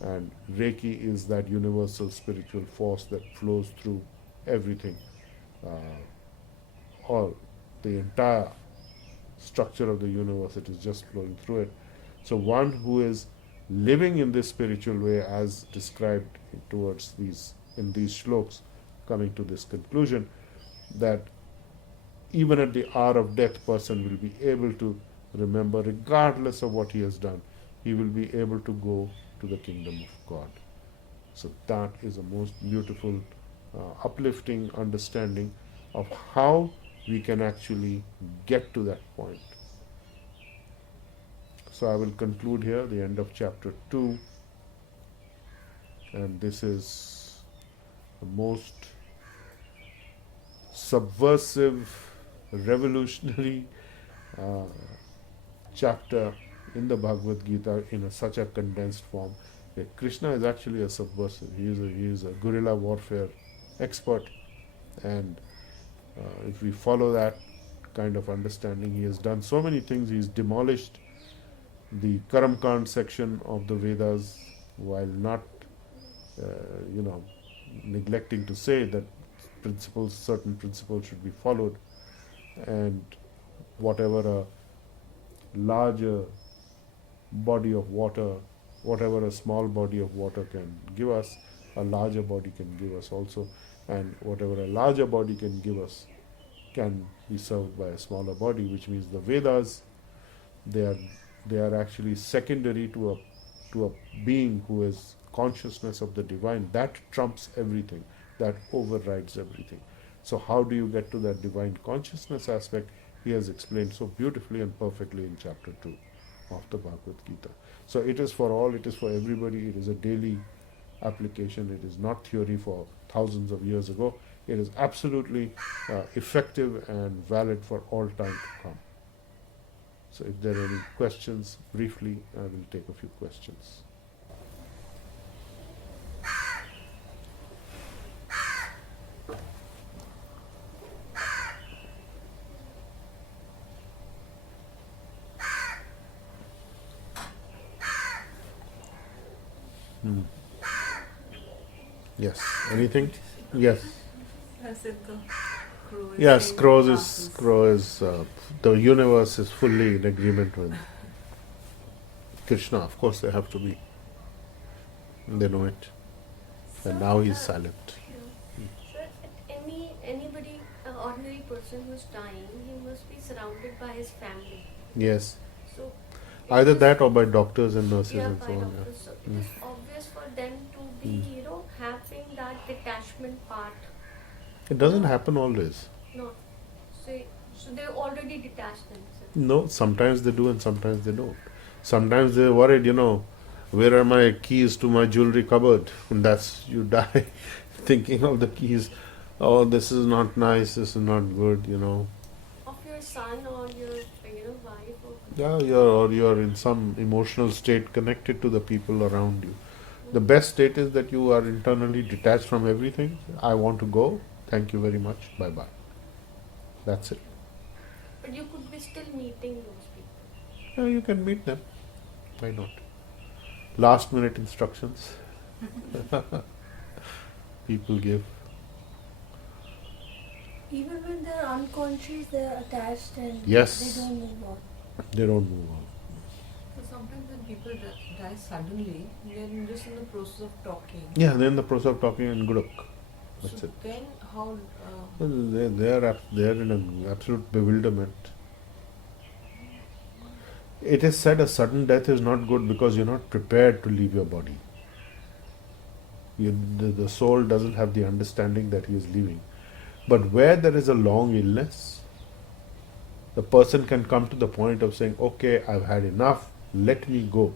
and Reiki is that universal spiritual force that flows through everything, all the entire structure of the universe. It is just flowing through it. So one who is living in this spiritual way, as described in these shloks, coming to this conclusion, that even at the hour of death, person will be able to remember regardless of what he has done. he will be able to go to the kingdom of God. So that is a most beautiful, uplifting understanding of how we can actually get to that point. So I will conclude here, the end of chapter 2, and this is the most subversive, revolutionary uh, chapter in the Bhagavad Gita in such a condensed form. Krishna is actually a subversive. He is a guerrilla warfare expert, and if we follow that kind of understanding, he has done so many things. He's demolished the Karamkand section of the Vedas while not, uh, you know, neglecting to say that certain principles should be followed, and whatever a larger body of water, whatever a small body of water can give us, a larger body can give us also, and whatever a larger body can give us can be served by a smaller body, which means the Vedas, they are actually secondary to a being who is consciousness of the divine. That trumps everything, that overrides everything. So how do you get to that divine consciousness aspect? He has explained so beautifully and perfectly in chapter 2 of the Bhagavad Gita. So it is for all, it is for everybody, it is a daily application, it is not theory for thousands of years ago. It is absolutely effective and valid for all time to come. So if there are any questions, briefly, I will take a few questions. Yes. Anything? Yes. As if the crow is Yes. saying Crow glasses. is. The universe is fully in agreement with Krishna. Of course, they have to be. They know it, and now he's silent. Sir, anybody, ordinary person who's dying, he must be surrounded by his family. Yes. So Either it is- that or by doctors and nurses yeah, and by so on. doctors. So it is obvious for them to be, having that detachment part. It doesn't happen always. No, so they already detached themselves. No, sometimes they do and sometimes they don't. Sometimes they're worried, where are my keys to my jewelry cupboard? And that's, you die thinking of the keys. Oh, this is not nice, this is not good, Of your son or your, wife or Yeah, you're in some emotional state connected to the people around you. The best state is that you are internally detached from everything. I want to go. Thank you very much. Bye bye. That's it. but you could be still meeting those people. Yeah, you can meet them. Why not? Last minute instructions. People give. Even when they're unconscious, they're attached and Yes. they don't move on. They don't move on. So sometimes when people die suddenly, they're just in the process of talking. Yeah, they're in the process of talking in Guruk. That's So it. then how? They're in an absolute bewilderment. It is said a sudden death is not good because you're not prepared to leave your body. The soul doesn't have the understanding that he is leaving. But where there is a long illness, the person can come to the point of saying, okay, I've had enough, let me go.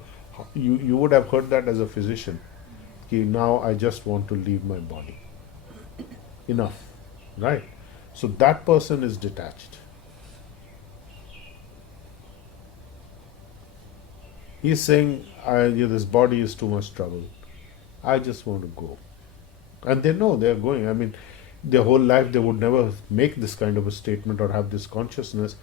You would have heard that as a physician. Now I just want to leave my body. Enough. Right? So that person is detached. He's saying, this body is too much trouble. I just want to go. And they know they're going. I mean, their whole life they would never make this kind of a statement or have this consciousness.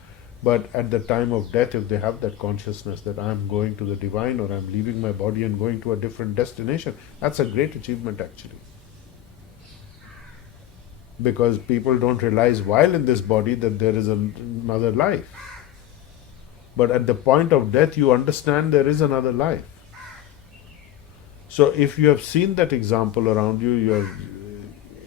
But at the time of death, if they have that consciousness that I'm going to the divine or I'm leaving my body and going to a different destination, that's a great achievement actually. Because people don't realize while in this body that there is another life. But at the point of death, you understand there is another life. So if you have seen that example around you,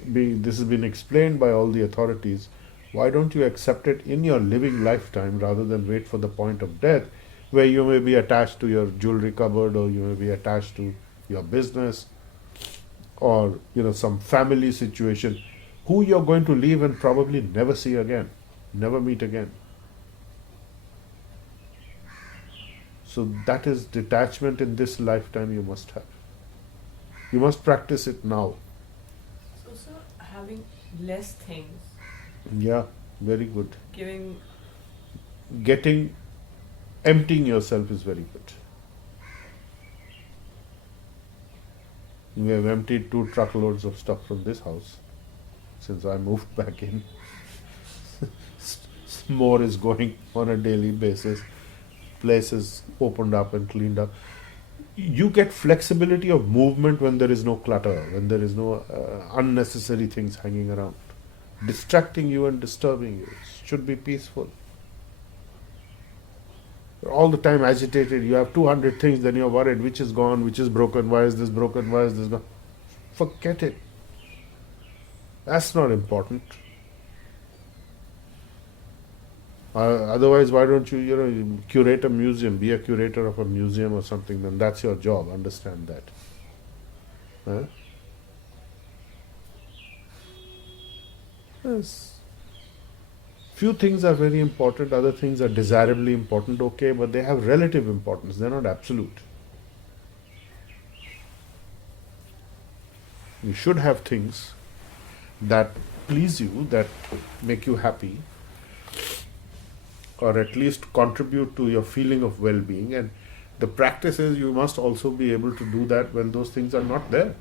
this has been explained by all the authorities, why don't you accept it in your living lifetime rather than wait for the point of death? where you may be attached to your jewelry cupboard, or you may be attached to your business, or some family situation, who you're going to leave and probably never see again, never meet again. So that is detachment in this lifetime you must have. You must practice it now. So, sir, having less things, Yeah, very good. giving Emptying yourself is very good. We have emptied 2 truckloads of stuff from this house since I moved back in. More is going on a daily basis. Place is opened up and cleaned up. You get flexibility of movement when there is no clutter, when there is no unnecessary things hanging around, distracting you and disturbing you. It should be peaceful. You're all the time agitated. You have 200 things, then you're worried which is gone, which is broken, why is this broken, why is this gone. Forget it. That's not important. Otherwise, why don't you curate a museum, be a curator of a museum or something? Then that's your job. Understand that. Huh? Yes. Few things are very important, other things are desirably important, okay, but they have relative importance. They're not absolute. You should have things that please you, that make you happy, or at least contribute to your feeling of well-being. And the practice is you must also be able to do that when those things are not there.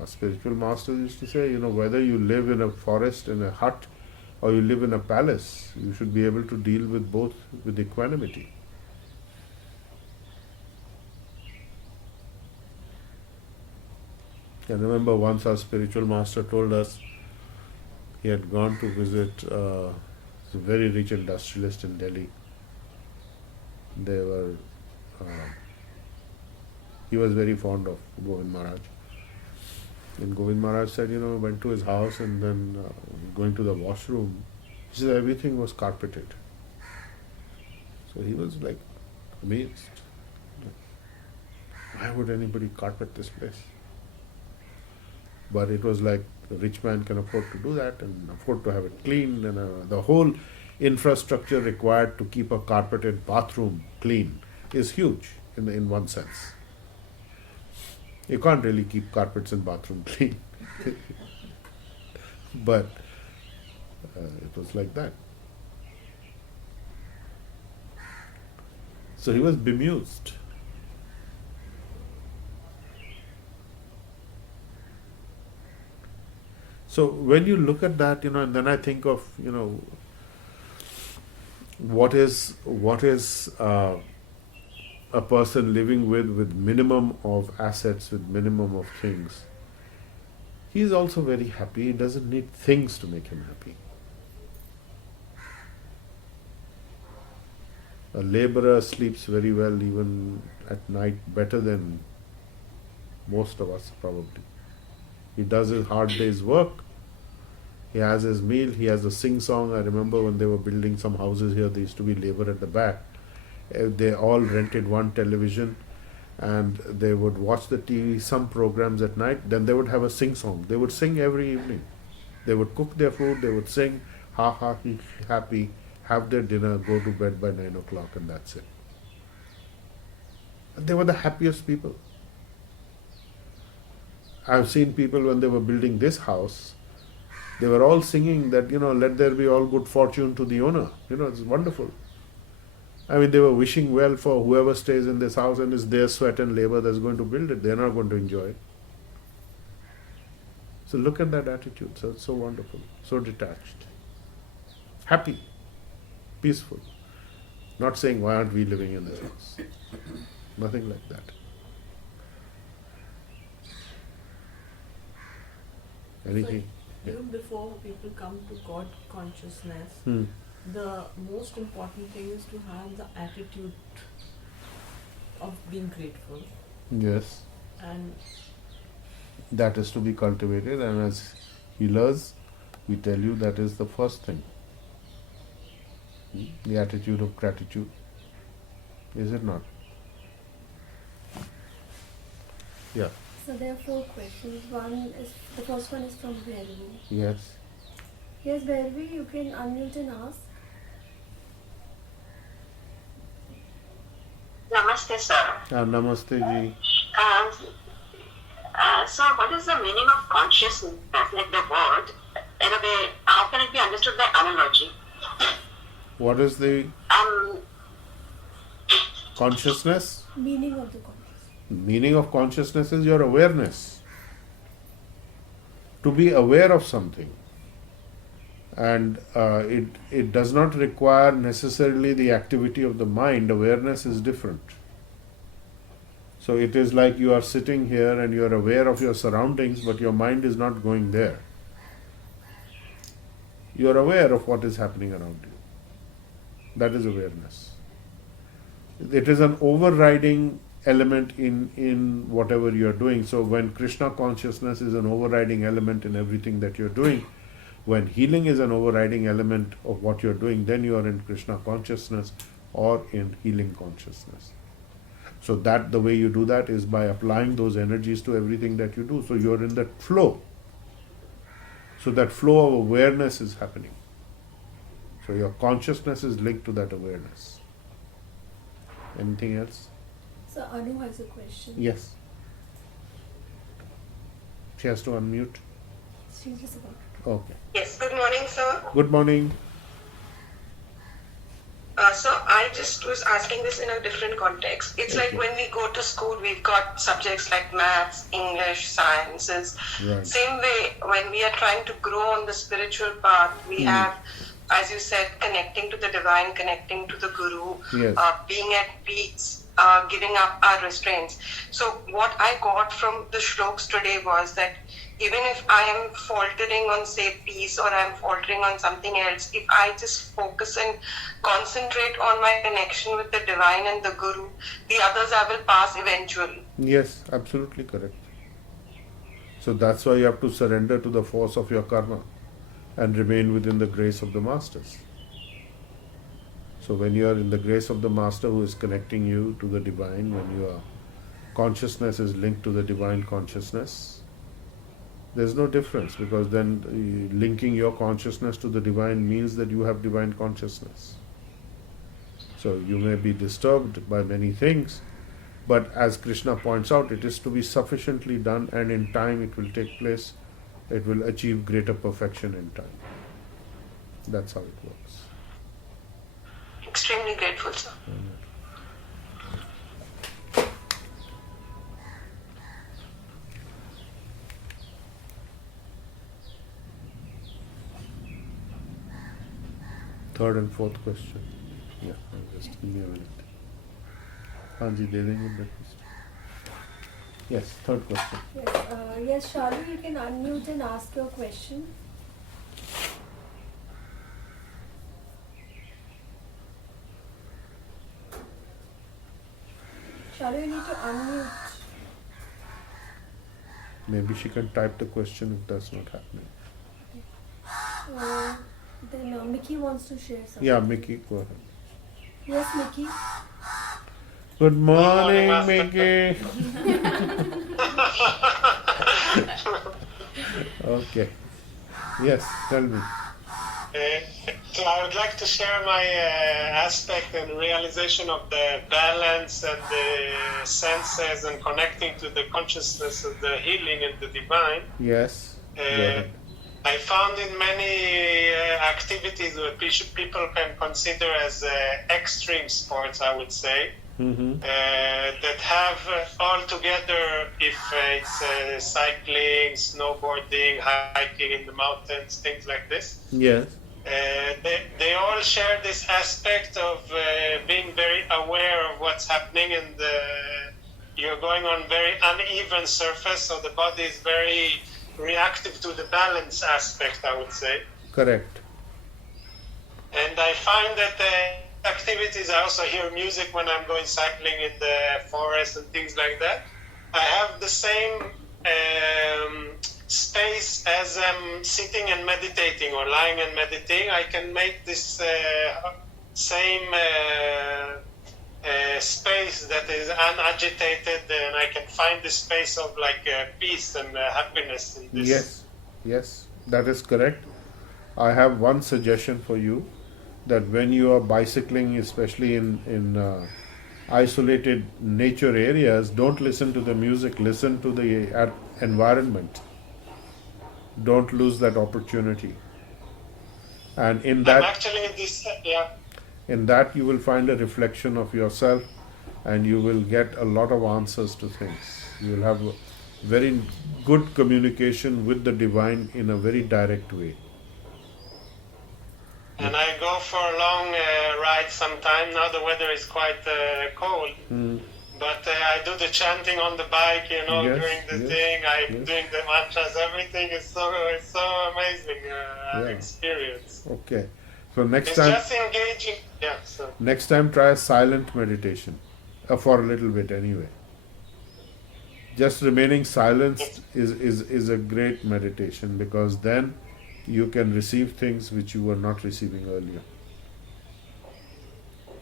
Our spiritual masters used to say, whether you live in a forest, in a hut, or you live in a palace, you should be able to deal with both with equanimity. I remember once our spiritual master told us he had gone to visit a very rich industrialist in Delhi. They were, he was very fond of Govind Maharaj. And Govind Maharaj said, went to his house and then going to the washroom, he said everything was carpeted. So he was like amazed. Why would anybody carpet this place? But it was like the rich man can afford to do that and afford to have it cleaned, and the whole infrastructure required to keep a carpeted bathroom clean is huge in one sense. You can't really keep carpets in bathroom clean. But it was like that. So he was bemused. So when you look at that, and then I think of, what is a person living with minimum of assets, with minimum of things. He is also very happy. He doesn't need things to make him happy. A laborer sleeps very well even at night, better than most of us probably. He does his hard day's work. He has his meal. He has a sing-song. I remember when they were building some houses here, there used to be labor at the back. They all rented one television and they would watch the TV, some programs at night. Then they would have a sing-song. They would sing every evening. They would cook their food. They would sing, ha ha, he, happy, have their dinner, go to bed by 9 o'clock, and that's it. And they were the happiest people. I've seen people when they were building this house, they were all singing that, let there be all good fortune to the owner. It's wonderful. I mean, they were wishing well for whoever stays in this house, and it's their sweat and labor that's going to build it. They're not going to enjoy it. So look at that attitude. So it's so wonderful, so detached, happy, peaceful. Not saying, why aren't we living in this house? Nothing like that. Anything? Even before people come to God consciousness, the most important thing is to have the attitude of being grateful. Yes. And that is to be cultivated, and as healers, We tell you that is the first thing. The attitude of gratitude. Is it not? Yeah. So there are 4 questions. The first one is from Bhelvi. Yes. Yes, Bhelvi, you can unmute and ask. Namaste, sir. Namaste ji. Sir, what is the meaning of consciousness, like the word? In a way, how can it be understood by analogy? What is the consciousness? Meaning of the consciousness. Meaning of consciousness is your awareness. To be aware of something. And it does not require necessarily the activity of the mind. Awareness is different. So it is like you are sitting here and you are aware of your surroundings, but your mind is not going there. You are aware of what is happening around you. That is awareness. It is an overriding element in whatever you are doing. So when Krishna consciousness is an overriding element in everything that you are doing, when healing is an overriding element of what you are doing, then you are in Krishna consciousness or in healing consciousness. So that the way you do that is by applying those energies to everything that you do. So you are in that flow. So that flow of awareness is happening. So your consciousness is linked to that awareness. Anything else? So Anu has a question. Yes. She has to unmute. She's just about to. Okay. Yes, good morning, sir. Good morning. So I just was asking this in a different context. It's like when we go to school, we've got subjects like maths, English, sciences. Right. Same way, when we are trying to grow on the spiritual path, we have, as you said, connecting to the divine, connecting to the Guru, Yes. being at peace, giving up our restraints. So what I got from the shlokas today was that even if I am faltering on, say, peace, or I am faltering on something else, if I just focus and concentrate on my connection with the divine and the Guru, the others I will pass eventually. Yes, absolutely correct. So that's why you have to surrender to the force of your karma and remain within the grace of the masters. So when you are in the grace of the master who is connecting you to the divine, when your consciousness is linked to the divine consciousness, there's no difference, because then linking your consciousness to the divine means that you have divine consciousness. So you may be disturbed by many things, but as Krishna points out, it is to be sufficiently done, and in time it will take place. It will achieve greater perfection in time. That's how it works. Extremely grateful, sir. Third and fourth question. Yeah, just give me a minute. Hanji, de denge breakfast. Yes, third question. Yes, Shalu, you can unmute and ask your question. Shalu, you need to unmute. Maybe she can type the question if that's not happening. Then Mickey wants to share something. Yeah, Mickey, go ahead. Yes, Mickey. Good morning, Mickey. Okay. Yes, tell me. So I would like to share my aspect and realization of the balance and the senses and connecting to the consciousness of the healing and the divine. Yes. Go ahead. I found in many activities that people can consider as extreme sports, I would say, that have all together, if it's cycling, snowboarding, hiking in the mountains, things like this. Yes. They all share this aspect of being very aware of what's happening, and you're going on very uneven surface, so the body is very reactive to the balance aspect, I would say. Correct. And I find that the activities, I also hear music when I'm going cycling in the forest and things like that. I have the same space as I'm sitting and meditating or lying and meditating. I can make this same space that is unagitated, and I can find the space of like peace and happiness in this. Yes, yes, that is correct. I have one suggestion for you, that when you are bicycling, especially in isolated nature areas, don't listen to the music, listen to the environment. Don't lose that opportunity. And in I'm that, actually this, yeah. in that you will find a reflection of yourself, and you will get a lot of answers to things. You will have a very good communication with the divine in a very direct way. And I go for a long ride sometime. Now the weather is quite cold. But I do the chanting on the bike, Yes, during the yes, thing. I'm yes. doing the mantras. Everything is so amazing Yeah. experience. Okay. So next It's time, just engaging. Yeah. So next time try a silent meditation, for a little bit anyway. Just remaining silent is a great meditation, because then you can receive things which you were not receiving earlier.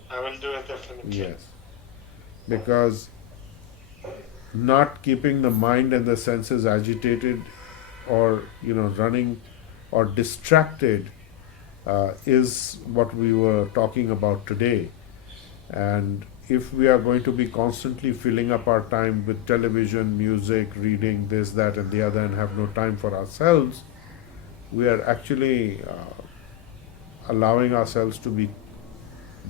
I will do it definitely. Yes. Because not keeping the mind and the senses agitated, or running or distracted, is what we were talking about today. And if we are going to be constantly filling up our time with television, music, reading, this, that, and the other, and have no time for ourselves, we are actually allowing ourselves to be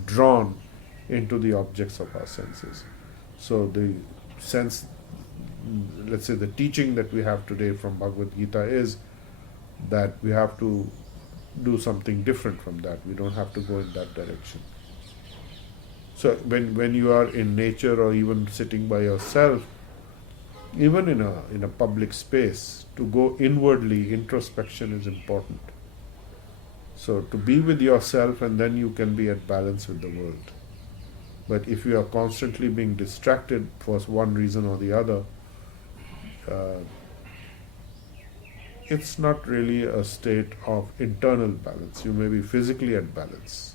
drawn into the objects of our senses. So the sense, let's say the teaching that we have today from Bhagavad Gita is that we have to do something different from that. We don't have to go in that direction. So when you are in nature, or even sitting by yourself, even in a public space, to go inwardly, introspection is important. So to be with yourself, and then you can be at balance with the world. But if you are constantly being distracted for one reason or the other, it's not really a state of internal balance. You may be physically at balance,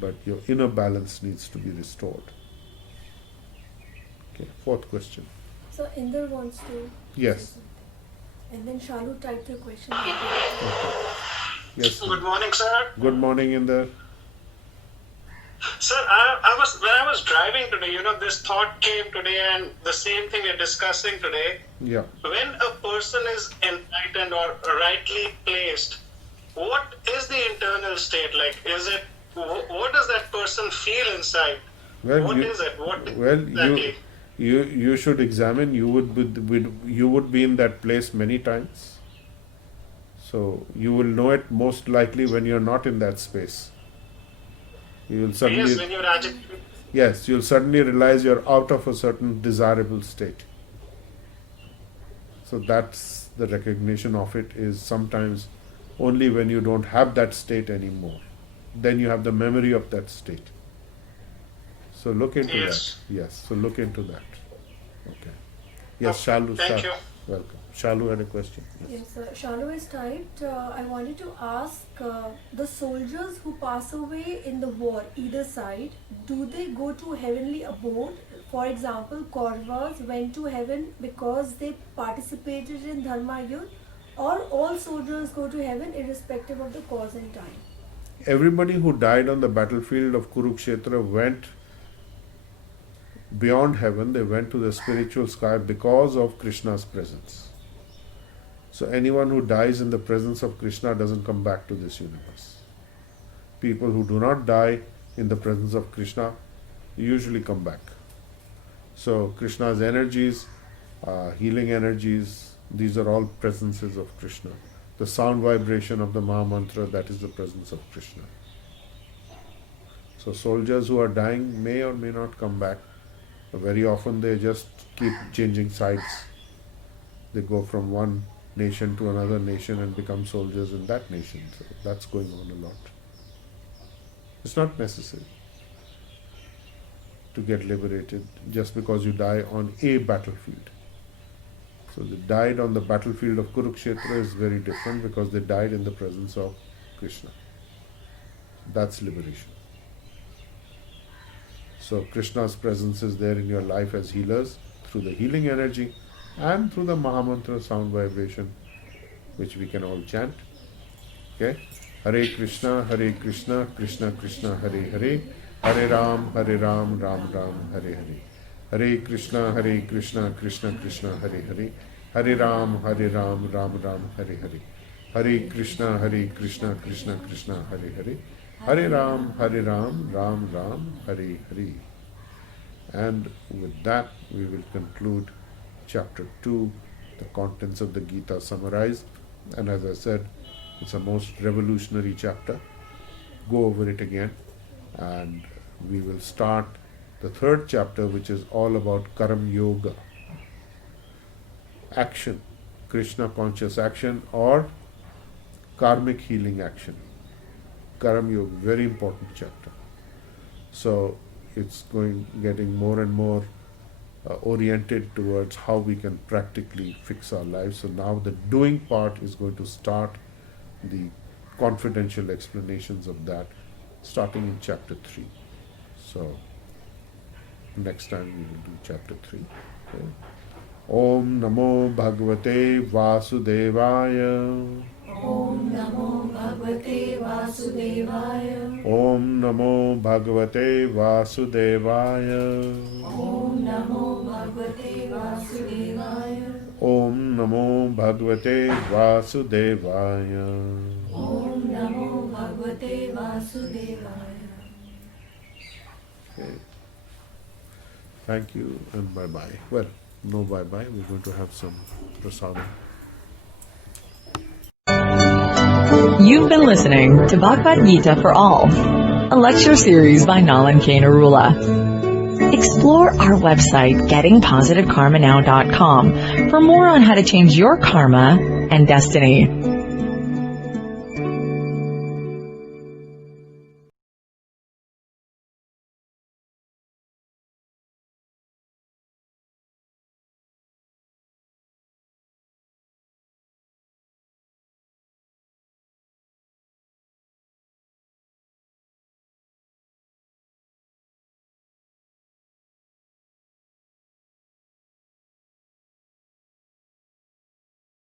but your inner balance needs to be restored. Okay, fourth question. So Inder wants to Yes. say something. And then Shalu typed a question. Yes. Good morning, sir. Good morning, Inder. Sir, when I was driving today, this thought came today, and the same thing we're discussing today. Yeah. When a person is enlightened or rightly placed, what is the internal state like? What does that person feel inside? Well, What you, is it? What well, exactly? you should examine. You would be in that place many times. So you will know it most likely when you're not in that space. You will suddenly, Yes, when you're agitated. yes, you'll suddenly realize you're out of a certain desirable state. So that's the recognition of it, is sometimes only when you don't have that state anymore. Then you have the memory of that state. So look into Yes. that. Yes, so look into that. Okay. Yes, Shalu, Thank you. welcome. Shalu had a question. Yes, Shalu is typed. I wanted to ask the soldiers who pass away in the war, either side, do they go to heavenly abode? For example, Kauravas went to heaven because they participated in Dharma Yudh, or all soldiers go to heaven irrespective of the cause and time? Everybody who died on the battlefield of Kurukshetra went beyond heaven. They went to the spiritual sky because of Krishna's presence. So anyone who dies in the presence of Krishna doesn't come back to this universe. People who do not die in the presence of Krishna usually come back. So Krishna's energies, healing energies, these are all presences of Krishna. The sound vibration of the Maha Mantra, that is the presence of Krishna. So soldiers who are dying may or may not come back. Very often they just keep changing sides. They go from one nation to another nation and become soldiers in that nation. So that's going on a lot. It's not necessary to get liberated just because you die on a battlefield. So they died on the battlefield of Kurukshetra is very different because they died in the presence of Krishna. That's liberation. So Krishna's presence is there in your life as healers through the healing energy and through the Mahamantra sound vibration, which we can all chant. Okay? Hare Krishna, Krishna Krishna, Hare Hare, Hare Ram, Ram Ram, Hare Hare. Hare Krishna, Krishna Krishna, Hare Hare, Hare Ram, Ram Ram, Hare Hare. Hare Krishna, Krishna Krishna, Hare Hare, Hare Ram, Ram Ram, Hare Hare. And with that, we will conclude chapter 2, the contents of the Gita summarized. And as I said, it's a most revolutionary chapter. Go over it again, and we will start the third chapter, which is all about Karam Yoga, action, Krishna conscious action or karmic healing action. Karam Yoga, very important chapter. So it's getting more and more oriented towards how we can practically fix our lives. So now the doing part is going to start the confidential explanations of that, starting in chapter 3. So next time we will do chapter 3. Okay. Om Namo Bhagavate Vasudevaya. Om Namo Bhagavate Vasudevaya. Om Namo Bhagavate Vasudevaya. Om Namo Bhagavate Vasudevaya. Om Namo Bhagavate Vasudevaya. Om Namo Bhagavate Vasudevaya. Okay. Thank you and bye-bye. Well, no bye-bye. We're going to have some prasadam. You've been listening to Bhagavad Gita for All, a lecture series by Nalan K. Narula. Explore our website, gettingpositivekarmanow.com, for more on how to change your karma and destiny.